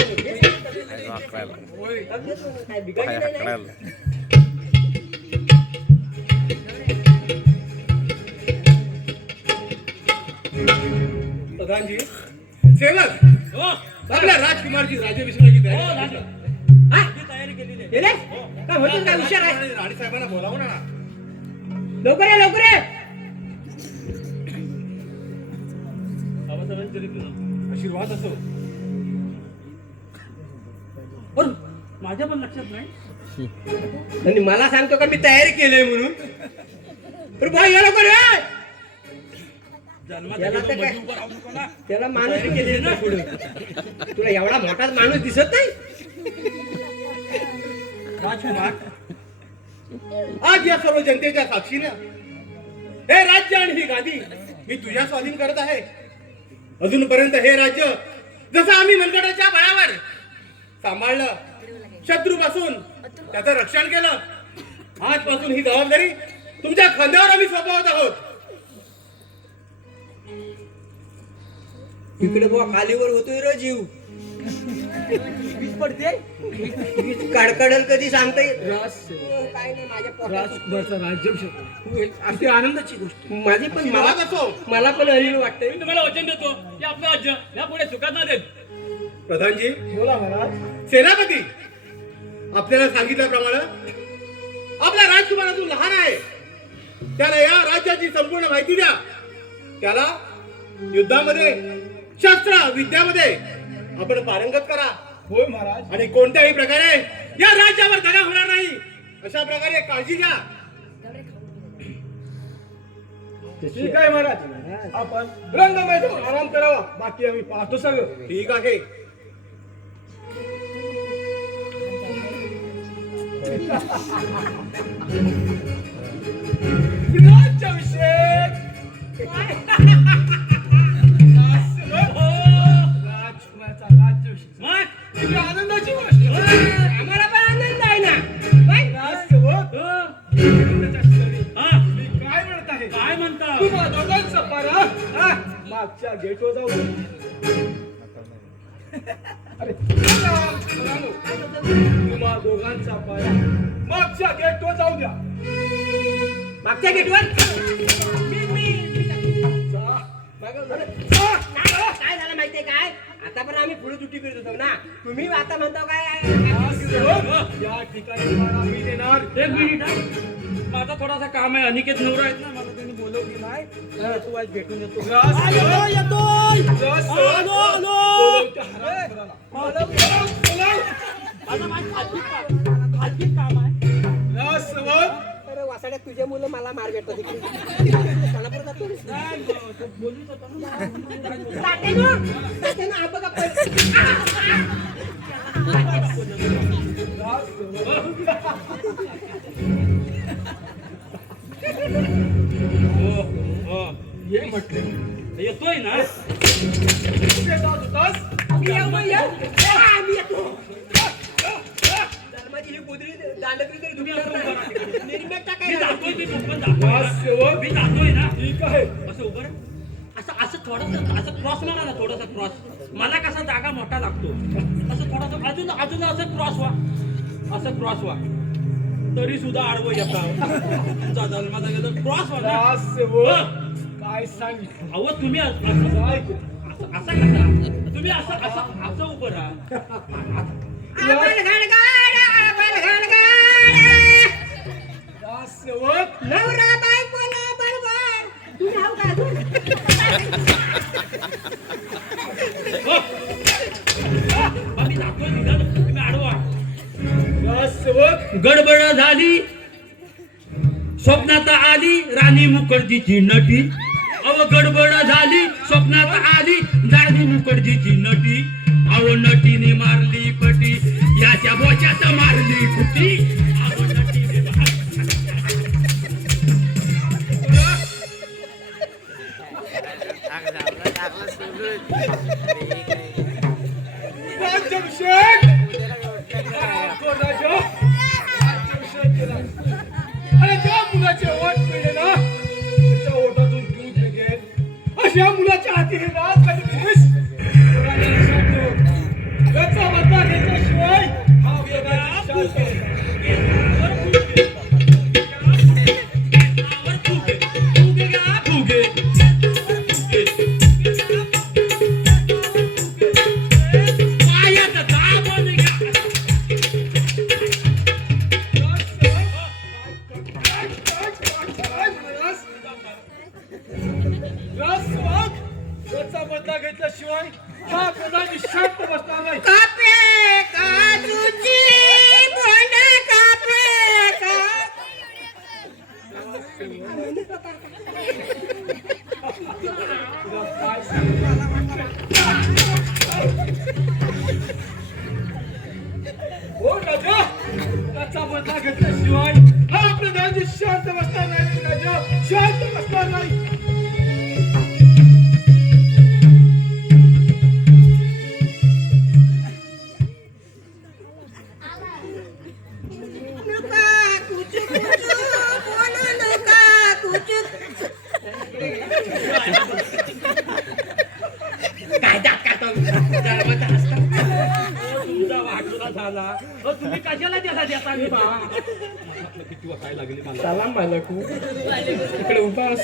होय. काय बिघडलं नाही? प्रधानजी, सेवक हो. आपल्या राजकुमारची राज्याभिषेकाची हो, तयारी झाली. करा. हा? मी तयारी केलेली आहे. गेले? काय होतं काय हुशार आहे? आणि राणी साहेबांना बोलावं ना. लवकर ये लवकर ये. बाबासाहेबांनी तरी केलं. आशीर्वाद असो. पण माझ्या पण लक्षात नाही. आणि मला सांगतो का मी तयारी केली म्हणून? अरे भाई या लवकर ये. जन्मात याला तर गेलो, काय? मध्ये उभं राहू नको ना. त्याला माणूस केली ना पुढे. तुला एवढा मोठा माणूस दिसत नाही? राजकुमार, आज या सर्व जनतेच्या साक्षीनं हे राज्य आणि ही गादी मी तुझ्या स्वाधीन करत आहे. अजूनपर्यंत हे राज्य जसं आम्ही मनगटाच्या बळावर सांभाळलं, शत्रूपासून त्याचं रक्षण केलं, आजपासून ही जबाबदारी तुमच्या खांद्यावर आम्ही सोपवत आहोत. इकडे बुवा खालीवर होतोय रे जीव. वीज पडते. वीज कडकडल कधी सांगता येत काय नाही. माझ्या पोटात राजकुमारचा राज्याभिषेक अशी आनंदाची गोष्ट. माझी पण आशीर्वाद असो. मला पण अनिल वाटतंय. मी तुम्हाला वचन देतो की आपलं राज्य यापुढे सुखात ना देत. प्रधानजी, बोला महाराज. सेनापती, आपल्याला सांगितल्याप्रमाणे आपला राजकुमार अजून लहान आहे. त्याला या राज्याची संपूर्ण माहिती द्या. त्याला युद्धामध्ये, शस्त्र विद्यामध्ये आपण पारंगत करा. होय महाराज. आणि कोणत्याही प्रकारे या राज्यावर दगा होणार नाही अशा प्रकारे काळजी घ्या. ठीक आहे महाराज. आपण रंगमैदानावर आराम करावा. बाकी आम्ही पाहतो सगळं. ठीक आहे. राज्याभिषेक. राजकुमारचा राज्याभिषेक मग किती आनंदाची गोष्ट. आम्हाला पण आनंद आहे ना. राजसेवक, आनंदाच्या मागच्या गेटवर जाऊ दे. अरे मुलांनो, तुम्हा दोघांचा पाया मागच्या गेटवर जाऊ द्या. मागच्या गेटवर काय झालं माहितीये काय आता पण आम्ही पुढे दुटी करत होतो ना तुम्ही आता म्हणता काय या ठिकाणी मला मी देणार. एक मिनिट हा. माझा थोडासा काम आहे. अनिकेत नवरा आहेत ना, मला त्यांनी बोलवली नाही. तू आज भेटून येतो. खालची काम आहे. अरे वासाड्यात तुझे मुलं मला मार भेटतात त्याला परत जातो बोलूच होता ना. जाते ना हा बघा ये म्हटलं येतोय ना. मी येतो माझी ही गोदरी दांडकरी तरी तुम्ही दुखणार असं उभं राहा. नाही. निर्मेट मी टाकायला जातोय, मी पण जातोय. मी जातोय ना. ठीक आहे. असं उभं राहा. असं थोडंसं असं क्रॉस मारा ना, थोडासा क्रॉस. मला कसा जागा मोठा लागतो असं थोडासा अजून अजून असं क्रॉस व्हा. असं क्रॉस व्हा तरी सुद्धा आडवं येतात. माझा क्रॉस व्हा ना. काय सांगितलं अहो तुम्ही असं काय कसा तुम्ही असं असं असं उभं राहा. सेवक नवरा बायकोला बरोबर तुम्ही हाव का अजून? मी जातोय तिथं. तुम्ही आडवा. सेवक गडबड झाली स्वप्नात आली राणी मुखर्जीची नटी. अव गडबड झाली स्वप्नात आली राणी मुखर्जीची नटी. अव नटीने मारली पटी याच्या बोच्यात मारली कुटी. अव नटीने राज्याभिषेक राजा राज्याभिषेक केला. आणि ज्या मुलाचे ओठ पिळे ना त्याच्या ओठातून दूध निघेल अशा मुलाच्या हाती हे राज काही दिलीस याचा बदला घेतल्याशिवाय हा वेगाची शांत याचा बदला घेतल्याशिवाय हा प्रधानी शांत बसणार नाही. कापे काजूची बोंड कापे का हो राजा त्याचा बदला घेतल्याशिवाय हा प्रधानी शांत बसणार नाही. राजा शांत बसणार नाही. नुका कुचू कुचू बोलू नुका कुचू काय दात काढतो जरा हसता तुझा वाटला झाला. तुम्ही कशाला त्याला देता मी बा. किती वाटायला लागली मला. सलाम मालक इकडे उपास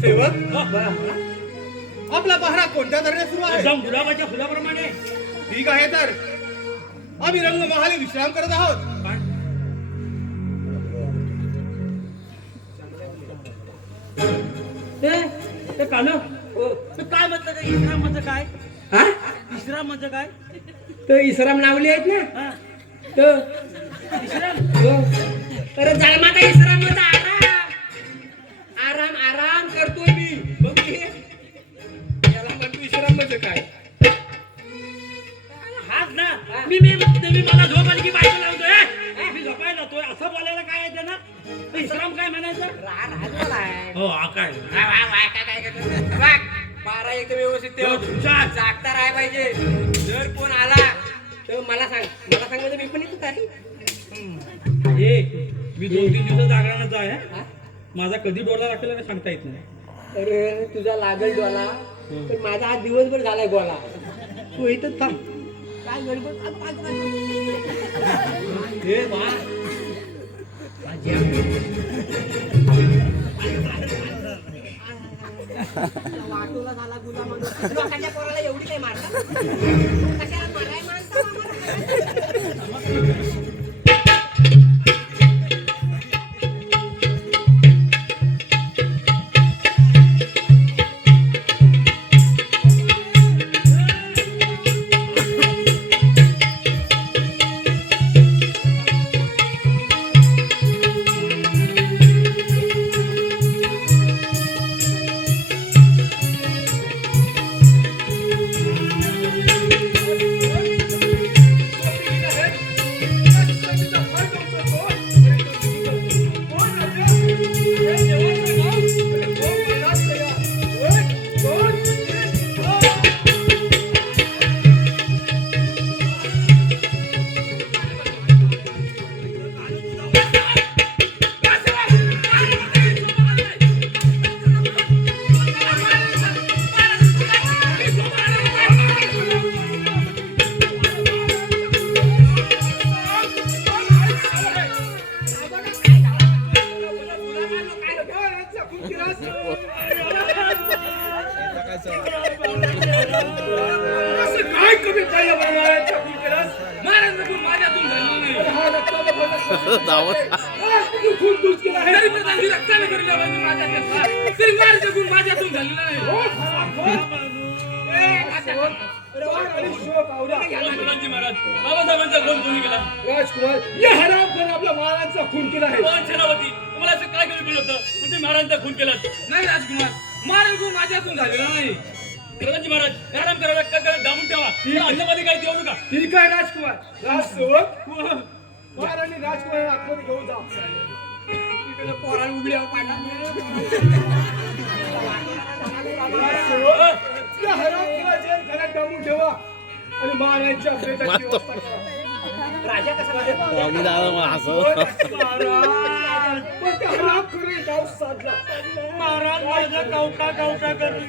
सेवक आपला पहरा कोणत्या तऱ्हेने सुरू आहे? एकदम गुलाबाच्या फुलाप्रमाणे. ठीक आहे तर आम्ही रंगमहाली विश्राम करत आहोत. ते कान काय म्हटलं का इस्राम म्हणजे काय? हा इस्राम म्हणजे काय? तो इस्राम लावली आहेत ना हा. तो इस्राम अरे जन्माचा इस्राम होता आराम आराम करतोय मी बघ हे. याला म्हणतो इस्राम म्हणजे काय हाच ना. मी मला झोप आली की बायको लावतोय. मी झोपायला जातोय असं बोलायला काय आहे त्यांना? इस्राम काय म्हणायचं? हो हा काय बारा एकदम व्यवस्थित ठेव. हुशार. जागता राहाय पाहिजे. जर कोण आला तर मला सांग म्हणजे मी पण येतो काही मी 2-3 दिवस जागरणाचा आहे. माझा कधी डोळा लागेल का सांगता येत नाही. अरे तुझा लागल डोला पण माझा आज दिवसभर झालाय बोला तू इथंच थांब काय गडबड हे बा वाटोला झाला गुलाम लोकांच्या पोराला एवढी काही मारता कशाला माराय माणसं असं काय कमी पाहिजे महाराजांच्या खून केलास? महाराजांचा खून माझ्यातून झालेला नाही. हा रक्ताचा भडक तू खून तूच केला आहे. तरी प्रधानजी रक्ताने भरलेला पाहिजे माझ्या देशात. तरी महाराजांचा खून माझ्यातून झालेला नाही. हो, खरा. आणि शोक आवरा. प्रधानजी महाराज, बाबासाहेबांचा खून कोणी केला? राजकुमार या हरामखोर आपल्या महाराजांचा खून केला आहे. पण सेनापती, तुम्हाला असं काय करू होतं? म्हणजे महाराजांचा खून केला. नाही राजकुमार, महाराज खून माझ्यातून झालेला नाही. प्रधानजी महाराज, आराम करा, रक्का करा, दाबून ठेवा. तिला अन्नमध्ये काही देऊ नका. ठीक आहे राजकुमार. राजसेवक महाराणी राजकुमार आतमध्ये घेऊन जा. पोराला उघड्यावर पाडला राजसेवक या हरामखोराच्या घरात डांबून ठेवा आणि महाराजांच्या प्रेताची व्यवस्था करा. राजा कसा महाराज पण त्या हरामखोराने डाव साधला. महाराज माझा कवटा कवटा करून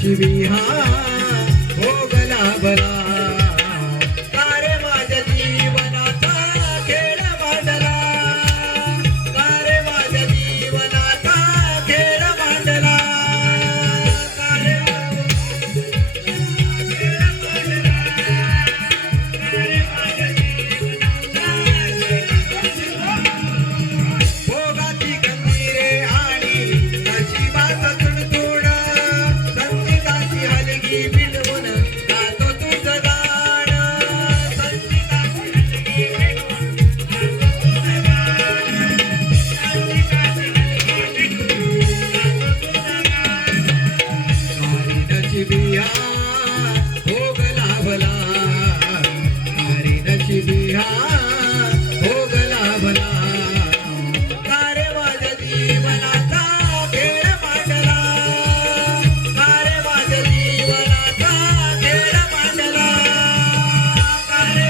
नशिबिहा भोगला बला कारे माझ्या जीवनाचा खेळ मांडला कारे माझ्या जीवनाचा खेळ मांडला कारे भोगाची कंदीरे आणि नशिबाचा तुडतुड संगीताची हलगी बिडवून गातो तुझं गाण संगीताची हलगी बिडवून गातो तुझं गाण संगीताची हलगी बिडवून गातो तुझं गाण कारी नशिबिया भोग लाभला कारी नशिबिया भोग लाभला कारे माझ्या जीवनाचा खेळ मांडला कारे माझ्या जीवनाचा खेळ मांडला कारे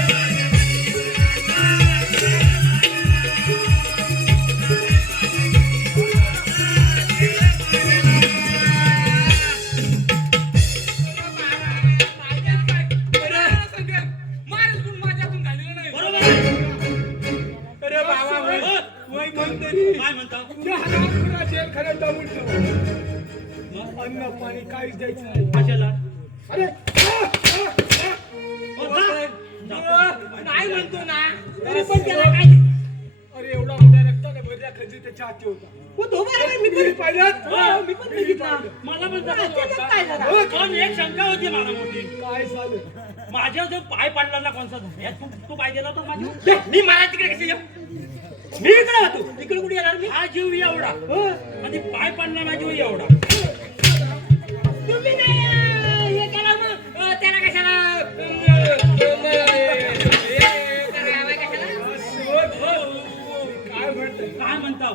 बरोबर अरे बाबा हो. वय म्हणतरी काय म्हणता त्या हरामखोराचे खरं दाबून ठेव अन्न पाणी काहीच द्यायचं नाही कशाला अरे हो, जा. नाही म्हणतो ना तरी पण त्याला काय अरे एवढा मोठ्या रक्ताने भरल्या खंजीर त्याच्या हाती होता हो, तो बरोबर मी तुम्ही पण पाहिलं हो, मी पण बघितला. मला पण तसंच त्याच्यात काय झालं? वाटतं. पण एक शंका होती मला मोठी काय झालं माझ्या जो पाय पडला ना कोणता तू पाय दिला होता माझ्या मी मला तिकडे कसे येऊ मी इकडे होतो तिकडे कुठे येणार मी हा जीव एवढा आणि पाय पडला ना जीव एवढा तुम्ही नाही हे केलं मग त्याला कशाला काय म्हणताय काय म्हणता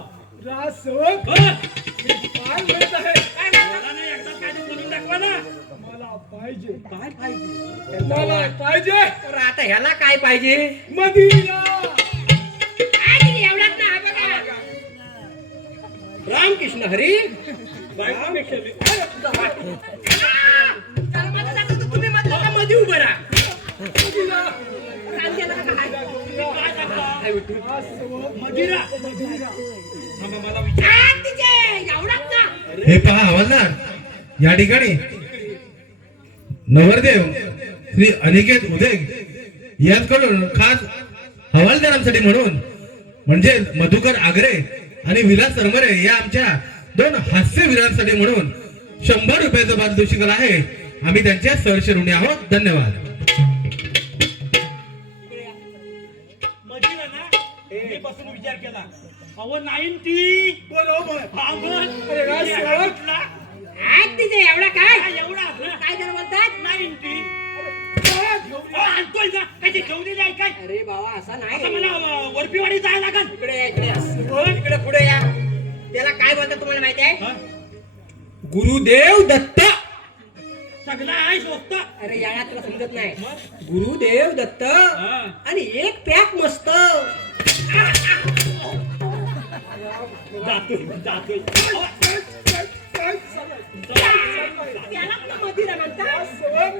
राज सेवक हो? काय म्हणत आहे मला नाही एकदा काय ते बोलून दाखवा ना मला पाहिजे काय पाहिजे मला पाहिजे तर आता ह्याला काय पाहिजे मदिरा एवढ्यात ना हा बघा रामकृष्ण हरी बायकोपेक्षा मी- चला, माझं जातं तर तुम्ही म्हटलं का मध्ये उभं राहा मदिरा रामदेवाला का काय? काय सांगता राज सेवक मदिरा मदिरा थांबा, मला विचार आ, तिचे, एवढ्यात ना हे पहा हवालदार या ठिकाणी नवरदेव श्री अनिकेत उदय यांकडून खास हवालदारांसाठी म्हणून म्हणजे मधुकर आगरे आणि विलास सरमरे या आमच्या 2 हास्यवीरांसाठी म्हणून 100 रुपयाचं पारितोषिक आहे. आम्ही त्यांच्या सहर्ष ऋणी आहोत. धन्यवाद. मदिरा ना मी बसून विचार केला अहो 90 बरोबर हा मग. अरे राज हे सेवक. कुठला? आ, तिचे एवढा काय हा, एवढा असला. काय त्याला म्हणतात 90 काय घेऊन हो, आणतोय ना काय ते घेऊन दिले काय अरे बाबा असा आता नाही मला वरपीवाडी जायला लागल इकडे या, इकडे या. इकडे पुढे या त्याला काय बोलतात तुम्हाला माहिती आहे हा? गुरुदेव दत्त सगळं आहे स्वस्त अरे याला तुला समजत नाही गुरुदेव दत्त हा. आणि एक पॅक मस्त जातोय जातोय काय चाललंय? त्याला पण मदिरा म्हणतात राज सेवक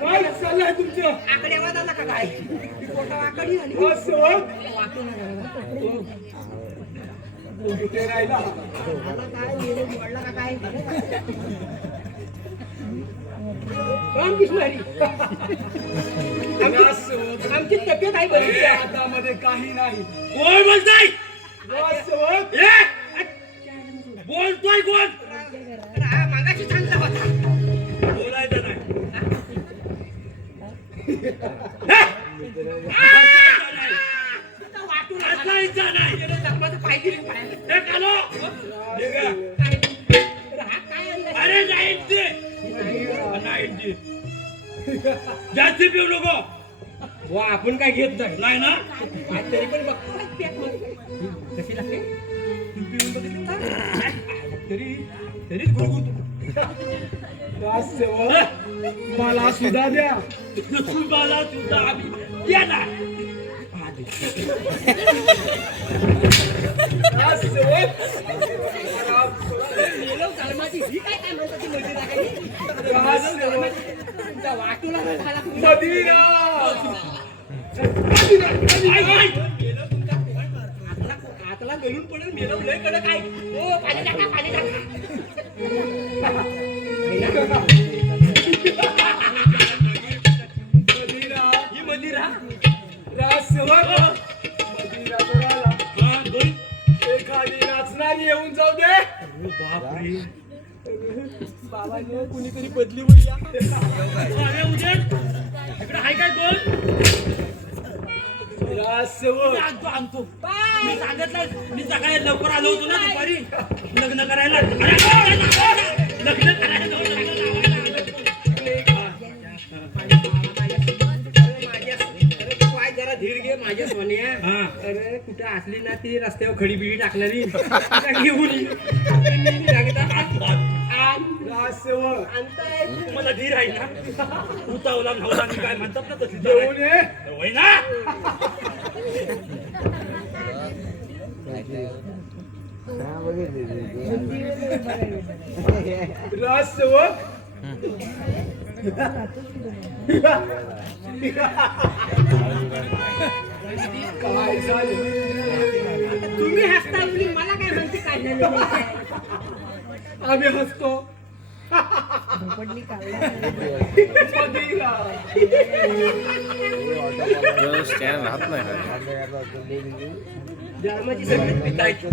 काय चाललंय तुमचं आकडे वाजायला का काय ती पोटा वाकडी झाली राज सेवक वाकून कुठे राहिला आता काय गेले मोडला का काय रामकृष्ण हरी राज सेवक आमची तब्येत आहे बरी या हातामध्ये काही नाही कोण बोलताय राज सेवक ए! बोलतोय कोण हा मागाशी शांत होता बोलायचं नाही तिथं वाटून हसायचं नाही जन्माचं पाय दिली पाय हे कालो हे का? तर हा काय अंदाज? अरे 90 90 जास्ती पिऊ नको वा आपण काय घेत नाही नाही ना आज तरी पण बघतो ना पॅक मध्ये कशी लागते तू पिऊन बघितली का? तरी तरीच गुळगुळतो राज सेवक मला सुद्धा द्या तुम्हाला सुद्धा आम्ही द्या राज सेवक मेलो कालमाची ही काय म्हणतात ती मदिरा काय? तुमच्या वाटूला नाही झाला तुम्ही. मदिरा मेलं तुमच्या हातला गळून पडेल मेलं लय कडक आहे. ओ पाणी टाका पाणी टाका. मदिरा ही मदिरा रासवर मदिरा तर आला. हा, दोन. एखादी नाचणारी येऊन जाऊ दे. अरे बापरे. बाबांनी कुणीतरी बदली होईल. अरे उजेड. इकडे हाय काय कोण? रासवर आणतो. मी सांगितलं मी सकाळी लवकर आलो होतो ना दुपारी लग्न करायला. अरे लग्न करायला जरा धीर घे माझ्या सोन्या. हा. अरे कुठे असली ना ती रस्त्यावर खडी बिडी टाकणारी तिला घेऊन ये. मी सांगितलं, रासवर आणताय. मला धीर आहे ना उतावला नवला मी काय म्हणतात ना तशी येऊन ये. होय ना. रासवर काय झालं? तुम्ही हसता तुम्ही मला काय म्हणते काढलेलं नाही. आम्ही हसतो. मदिरा स्टँड राहत नाही जन्माची सगळी पितायची.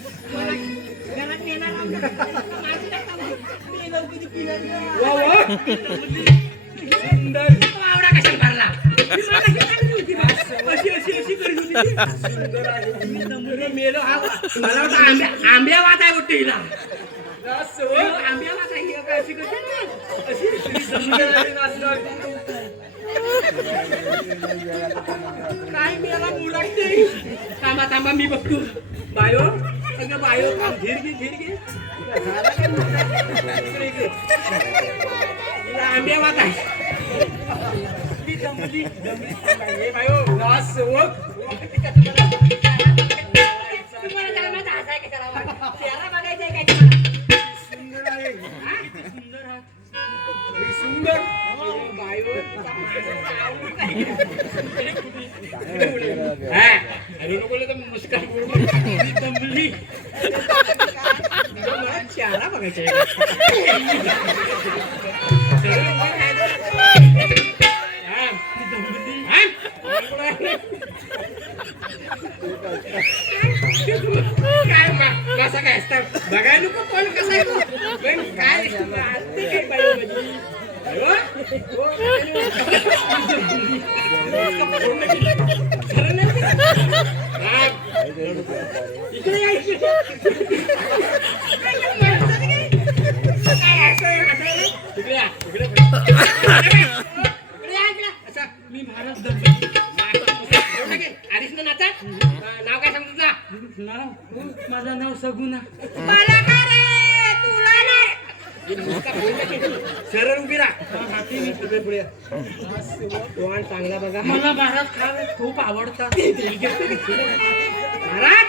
घरात नेणार आहोत. माझी टाका. मी लवकर पिणार नाही. वा वा सुंदर आवडा कशाला मारला? मी मागाशी सांगितली होती ना. अशी करत होती ती. सुंदर आहे. मी नंबर मेलो हा. मला वाटतं आंब्या वाट आहे वाटतं हिला. रासवर आंब्या वाट आहे ही काय अशी करते ना. अशी सुंदर आहे नाचणारी. काय मेला मुलांची. थांबा थांबा मी बघतो. बायो सगळं बायो थांब. धीर घे धीर घे. झाला काय मुलगा? इकडे इकडे. हिला आंब्या वाट आहे. मी दमली हे बायो रासवर तुम्हाला जन्माचा हसाय कशाला वा? चेहरा बघायचा आहे काय तुम्हाला? सुंदर आहे. किती सुंदर आहात. मी सुंदर बायो अरे नको तर मुस्कान करून मी दमली. मला चेहरा बघायचा आहे. हा, मी दमली. काय कसा काय असतात बघायला नको कोण कसा आहे तो? पण काय असते काय बायो माझी? बायो? हो, खरं नाही ते? हा. इकडे या, इकडे. काय असं हसायला? इकडे या, इकडे. इकडे या, इकडे. असं. मी महाराज दमली. एवढं घे. आधीच ना नाचात? नाव काय सांगतो तुझं? नाव माझं नाव सगुना. मला का रे? तुला नाही. सरळ उभी राहा. पुढे तोंड चांगला बघा. मला महाराज खायला खूप आवडतात. महाराज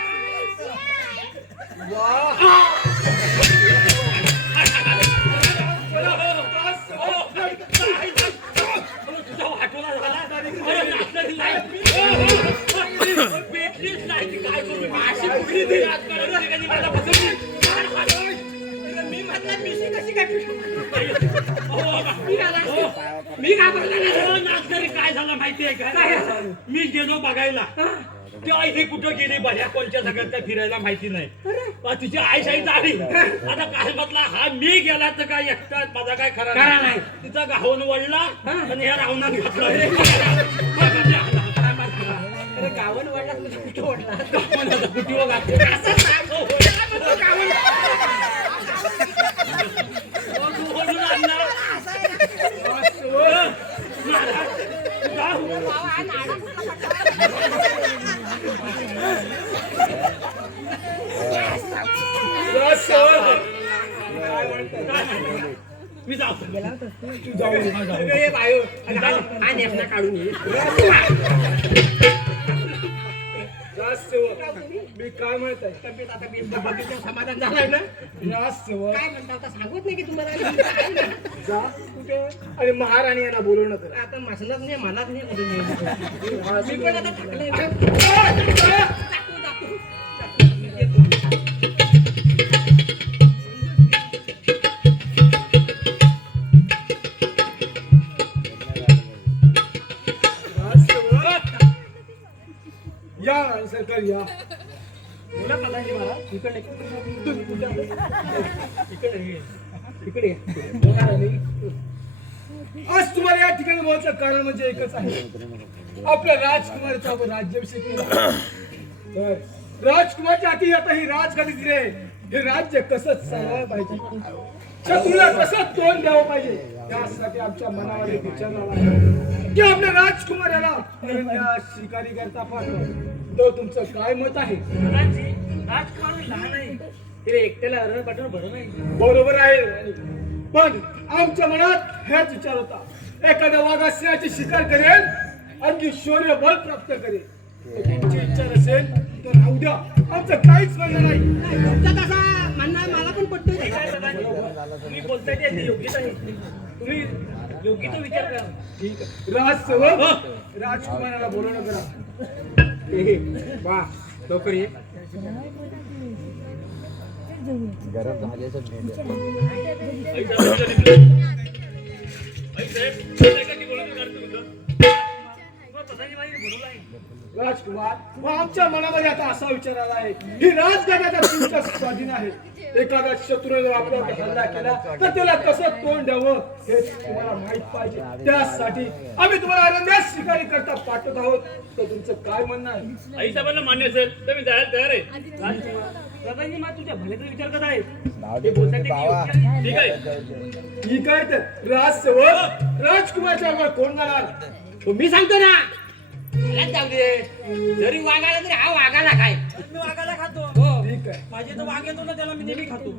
तुझा वाटोला झाला. अरे, नाचलं नाही. भेटलीच नाही. काय करू? खायला पसंत नाही. मी म्हटलं मिशी कशी काय पिटू? अहो, बाबा. मी आला असतो. मी घाबरला नाही. हो, नाचकरी काय झालं माहितीये काय का? झालं? मी गेलो बघायला तेव्हा ही कुठं गेली बऱ्या कोणच्या सगळ्यात काय फिरायला माहिती नाही. तिची आईशाही झाली. आता काय म्हटलं हा मी गेला तर काय एकटा माझा काय खरा खरा नाही. तिचा गाऊन वळला आणि ह्या रावणात घातला. अरे गावन वाढला म्हणजे कुठं वाढला? गावाला कुठं घातलं. असं सांग. गावन तू ओढून आणला. मी जाऊ अरे बायो, अरे हा नेफना काढून ये. राजसेवक मी काय म्हणत आहे तब्येत आता मी बघितलं समाधान झालंय ना? राजसेवक काय म्हणता आता सांगत नाही की तुम्हाला आहे ना? जा कुठे आणि महाराणी यांना बोलवणं कर आता मसनात नाही मनात नाही कुठे नाही. मी पण आता टाकलंय ना. टाकू. या सरकार या बोला प्रधानजी महाराज. इकडे तुम्ही कुठे इकडे ये. आज तुम्हाला या ठिकाणी बोलायचं कारण म्हणजे एकच आहे. आपल्या राजकुमारचा आपण राज्याभिषेक केला तर राजकुमारच्या हाती आता ही राजगादी दिली आहे. हे राज्य कसं चालवायला पाहिजे, शत्रूला कसं तोंड द्यावं पाहिजे, त्यासाठी आमच्या मनावर एक विचार आला की आपल्या राजकुमाराला त्या शिकारी करता पाठवा. तो तुमचं काय मत आहे? राजकुमार लहान आहे. तिला एकट्याला अरण पाठवणं बरं नाही. बरोबर आहे, पण आमच्या मनात हेच विचार होता. एखाद्या वाघा सिंहाची शिकार करेल, आणखी शौर्य बल प्राप्त करेल. तुमची इच्छा नसेल तर राहू द्या, आमचं काहीच म्हणणं नाही. तुमचा तसा म्हणणं मला पण पटतोय. तुम्ही बोलताय ते योग्यच आहे. तुम्ही योग्य तो विचार करा. ठीक आहे. राजसेवक राजकुमाराला बोलवणं करा. वा लवकर ये. राजकुमार व आमच्या मनामध्ये आता असा विचार आला आहे की राजगादी आता तुमच्या स्वाधीन आहे. एखाद्या शत्रूने जर आपल्यावर हल्ला केला तर त्याला कसं तोंड द्यावं हे तुम्हाला माहित पाहिजे. त्यासाठी आम्ही तुम्हाला अरण्यास शिकारी करता पाठवत आहोत. तर तुमचं काय म्हणणं आहे? आई साहेबांना मान्य असेल तर मी जायला तयार आहे. प्रधानजी महाराज तुझ्या भल्याचा विचार करत आहे. ते बोलताय ते ठीक आहे. ठीक आहे तर राजसेवक राजकुमारच्या अंगावर कोण जाणार? मी सांगतो ना, त्यालाच जाऊ दे. जरी वागायला तरी हा वागायला काय. मी वागायला खातो. हो ठीक आहे. माझे तर वाघ येतो ना त्याला मी नेहमी खातो.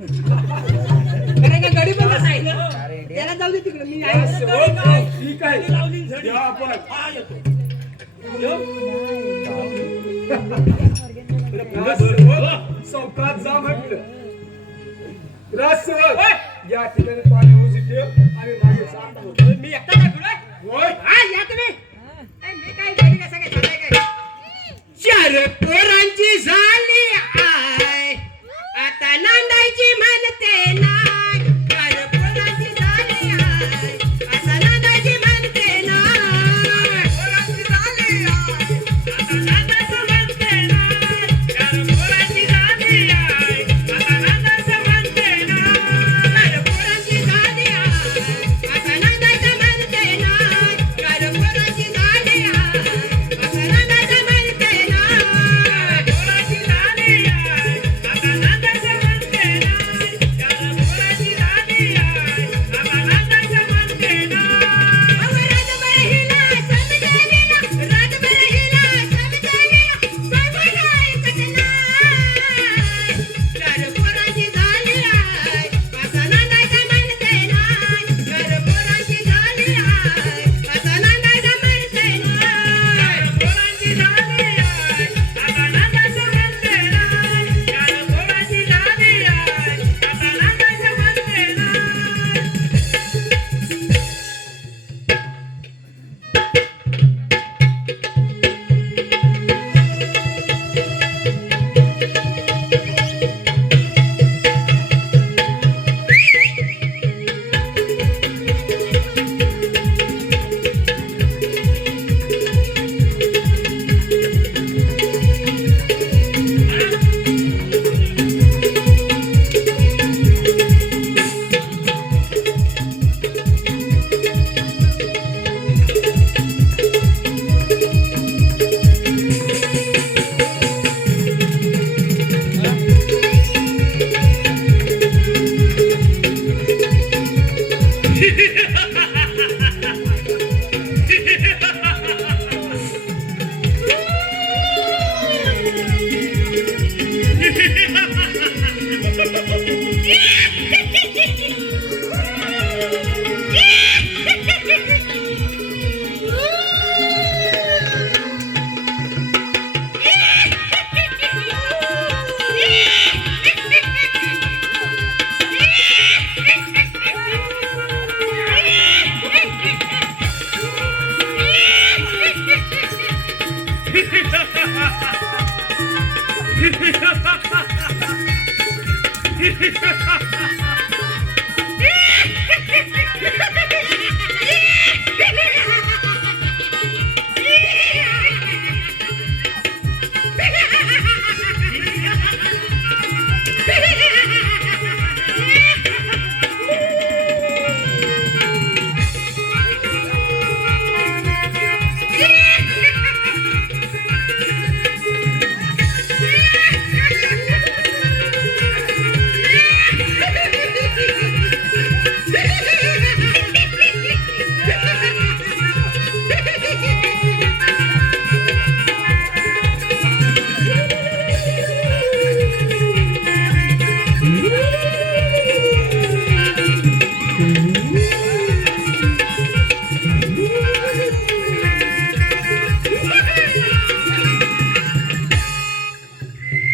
काय गडी पण कसं आहे. त्याला जाऊ दे तिकडे. मी आहे. राजसेवक ठीक आहे. लावली झडी. या आपण हा येतो. राजसेवक चौकात जा म्हटलं. राजसेवक या ठिकाणी पाणी उजी ठेव आणि मागे जात आहोत. मी एकटा काय पुढे? होय. हा या तुम्ही. मी काय घरी कसं काय चाललंय काय? चार पोरांची झाली आय, आता नांदायची म्हणते नाय. चार पोरांची झाली आय, आता नांदायची म्हणते नाय. पोरांची झाली आय, आता नांदायची म्हणते नाय. चार पोरांची झाली आय, आता नांदायची म्हणते नाय. चार पोरांची झाली आय, आता नांदायची म्हणते नाय. चार पोरांची झाली आय, आता नांदायची म्हणते नाय. पोरांची झाली आय, आता नांदायची म्हणते नाय.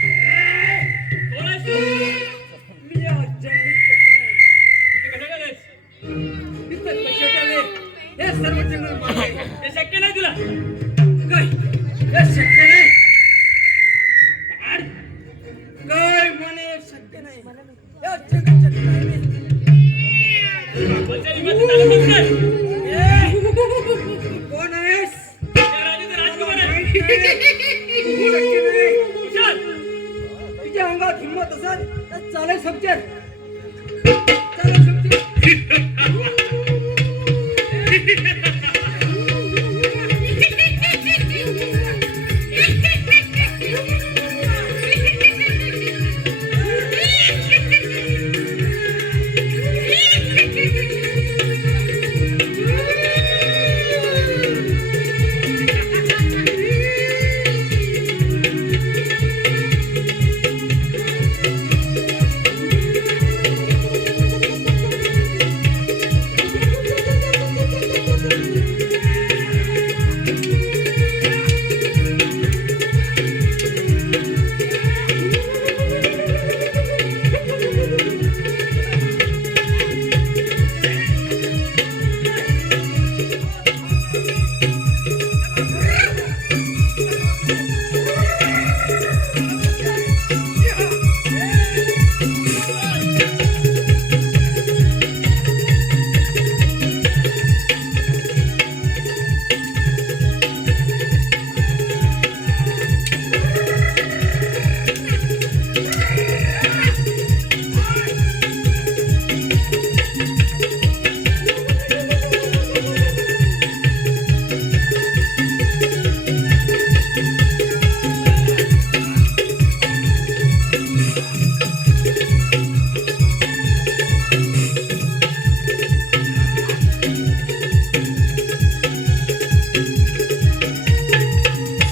कोण आहेस तू? मी आज जंगलीत इथे कशाला आलायस? तिथं पैसे टाकले. हे सर्व जंगल माझं आहे. हे शक्य नाही तुला. काय हे शक्य नाही. काढ. काय म्हणे शक्य नाही. या जगाच्या काय बाबाच्या इमारतीत आला होतास काय? कोण आहेस? या राजाचा राजकुमार आहे. शक्य नाही. हुशार. तुझ्या अंगात हिंमत असेल तर चालेल समजेल. चालेल समजेल.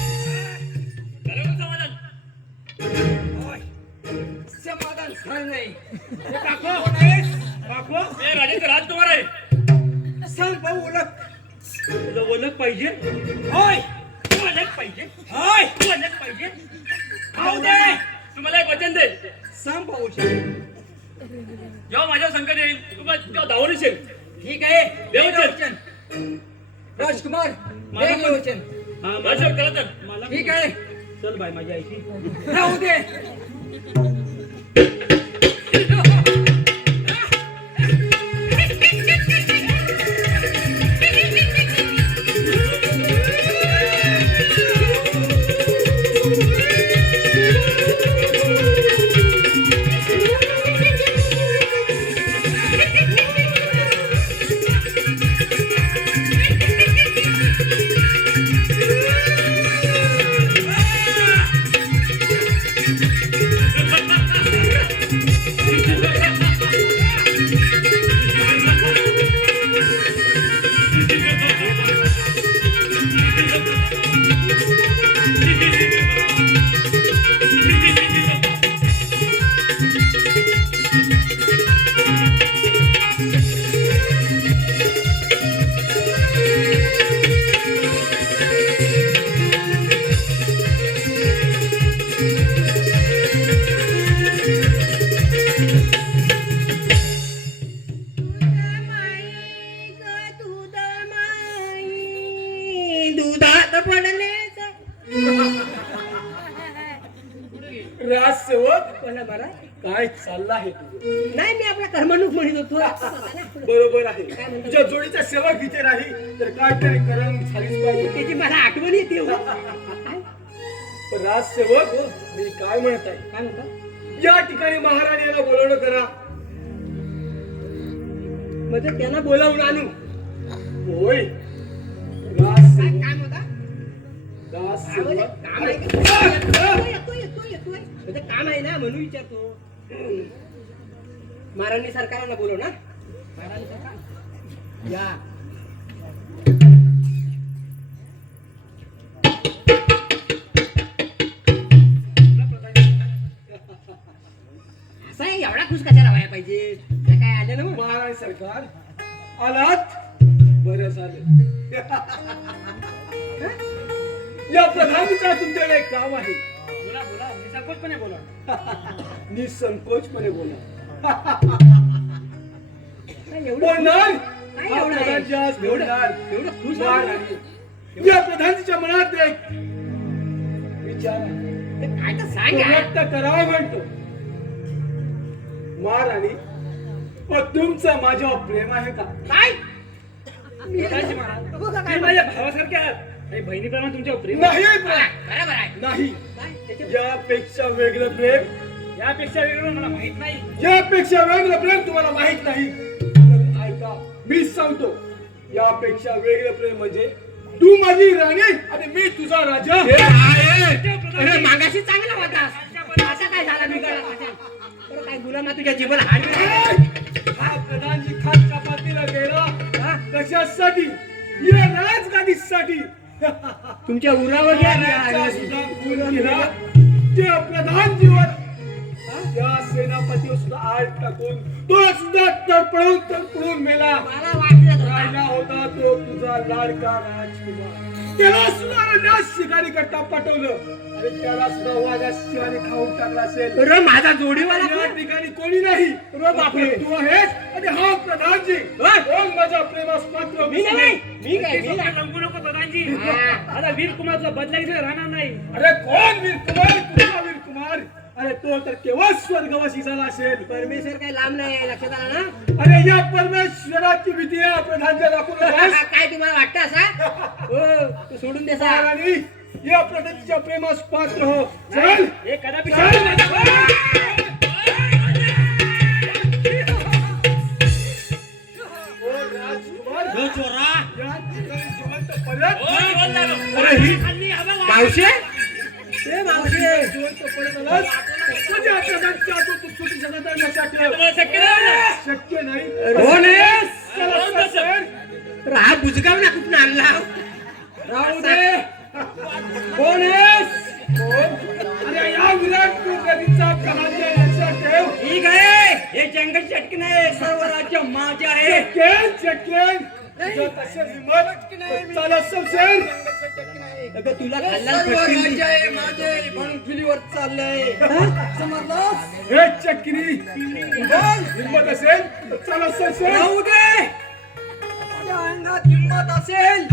झालं का समाधान? समाधान झालं नाही. हे काको. कोण आहेस? काको, हे राजाचा राजकुमार आहे. सांग भाऊ ओळख. तुला ओळख पाहिजे? होय. ओळख पाहिजे? होय. ओळख पाहिजे? भाऊ दे. तुम्हाला एक वचन दे. सांग भाऊ. जेव्हा माझ्या संकट येईल तेव्हा धावून येशील. ठीक आहे. देववचन. राजकुमार मला पण- देववचन. माझ्या त्याला तर मला ठीक आहे. चल बाय माझ्या आईची. राहू दे. Ha ha ha! काय चाललं आहे तुझं? नाही मी आपला कर्मणूक म्हणत होतो बरोबर आहे. काय म्हणतो? तुझ्या जोडीचा सेवक इथे नाही तर काहीतरी करमणूक झालीच पाहिजे. त्याची मला आठवण येते हो. काय पण राजसेवक मी काय म्हणत आहे, काय म्हणतो या ठिकाणी महाराणी याला बोलवणं करा. म्हणजे त्यांना बोलावून आणू होय काय राजसेवक काय म्हणता राजसेवक काम आहे का? येतोय. म्हणजे काम आहे ना म्हणून विचारतो. महाराणी सरकारांना बोलव ना. महाराणी सरकार या. असं आहे, एवढा खुश कशाला व्हायला पाहिजे? त्या काय आलं ना मग? महाराणी सरकार आलात बरं झालं. या प्रधानीचा तुमच्याकडे एक काम आहे. बोला बोला निसंकोचपणे बोला. निसंकोचपणे बोला. काय एवढं बोलणार काय हा एवढं आहे? प्रधानजी आज बोलणार. एवढं खुश आहे? महाराणी या प्रधानजीच्या मनात एक विचार आहे. ते काय तर तो सांगा. व्यक्त करावा म्हणतो. महाराणी तुमचं माझ्यावर प्रेम आहे का? काय प्रधानजी महाराज, बघा काय तुम्ही माझ्या भावासारखे आहात. आणि बहिणीप्रमाणे तुमच्यावर प्रेम नाही बरोबर आहे. नाही काय त्याचे- यापेक्षा वेगळं प्रेम, यापेक्षा वेगळं मला माहित नाही. यापेक्षा वेगळं प्रेम तुम्हाला माहित नाही. तर ऐका मी सांगतो, यापेक्षा वेगळं प्रेम म्हणजे तू माझी राणी आणि मी तुझा राजा. अरे मागाशी चांगला होता. असा काय झाला बिघडला माझ्या? बरं काय गुलामा तुझ्या जीवाला हाड बिघडला? हा प्रधानजी खात चपातीला गेला हा? कशासाठी? या राजगादीसाठी. तुमच्या उरावर त्याचा सुद्धा खून केला. त्या प्रधानजीवर त्या सेनापतीवर सुद्धा आड टाकून तो सुद्धा तडपडून मेला. मला वाटलं राहिला होता तो तुझा लाडका राजकुमार. त्याला सुद्धा अनाथ शिकारी करता पाठवलं आणि त्याला सुद्धा वाघा शिवाने खाऊन टाकला असेल. अरे माझा जोडीवाला या ठिकाणी कोणी नाही. बापरे. तू आहेस आणि हा प्रधानजी. कोण माझ्या प्रेमास पात्र? मी नाही. मी काय मी नाही. रंगू नको प्रधानजी. हा. आता वीर कुमारचा बदला घेतला राहणार नाही. अरे कोण वीर कुमार? कुठला वीर कुमार? अरे तो तर केव्हा स्वर्गवासी झाला असेल. परमेश्वर काय लांब नाही लक्षात आलं ना. अरे या परमेश्वराची भीती आहे प्रधानच्या दाखवून. काय तुम्हाला वाटतं असा? हो तू सोडून दे सा. महाराणी या प्रधानच्या प्रेमास पात्र हो. चल हे कदापि ओ राजकुमार, हो चोरा. या ठिकाणी जिवंत परत. ओय, बोल झालं. अरे ही खाल्ली हवा वा. मावशी ए मावशी जिवंत परत आलास. कधी आपल्या घरच्या आतून तू सुटी जगत आहे लक्षात ठेव. तुम्हाला शक्य नाही. शक्य नाही. कोण आहेस? चला, चला, सर. तर हा बुजगाव ना कुठून आणला? राहू दे. कोण आहेस? कोण? अरे या विराट नदीचा प्रधानच्या लक्षात ठेव. ठीक आहे. हे जंगल चटकन आहे. सर्व राज्य माझे आहे. चकेन तुझं तसं हिंमत चालत असेल. अगं तुला खाल्ला फटकेल. माझे म्हणून चुलीवर चाललंय. हे चक्री हिंमत असेल तर चालत असेल. राहू दे. त्या अंगात हिंमत असेल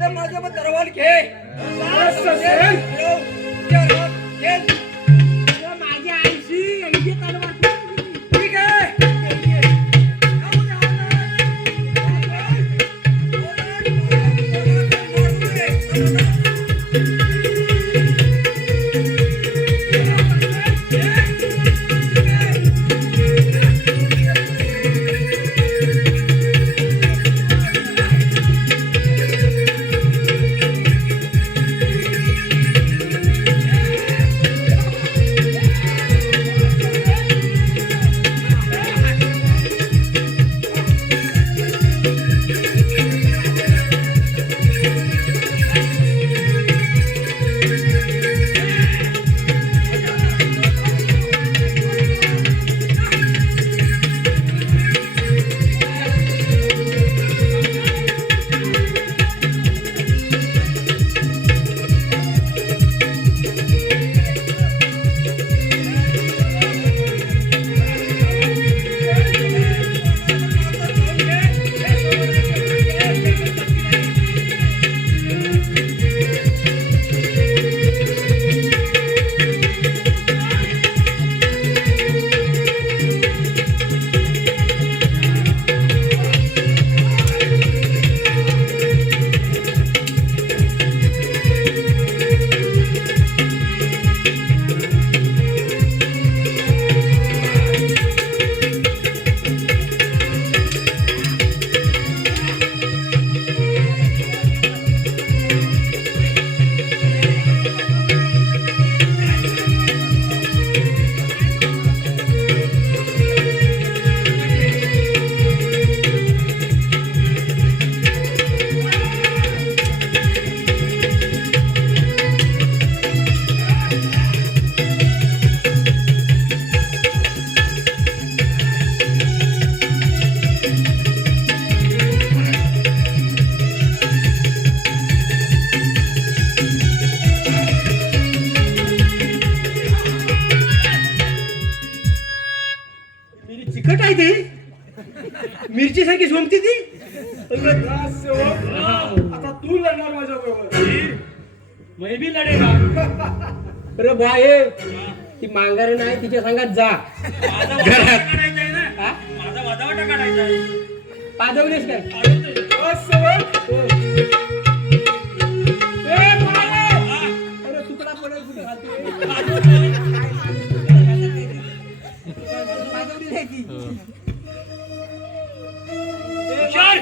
तर माझ्या मग दरवाल घे. चालत असेल. माझ्या आईशी ऐके तलवार. ठीक आहे. मिरी चिकट आहे ती मिरची सारखी झोमती ती राजसेवक आता तू लढणार माझ्या बरोबर मैं भी लढेगा अरे बाय ती मांगार नाही तिच्या सांगात जा माझा वादावाटा काढायचा आहे ना हा? माझा वादावाटा काढायचा आहे पाजवलीस काय राजसेवक ए, बाय! हा. अरे तुकडा पडेल कुठे घालते? पाजवली नाही ती. हुशार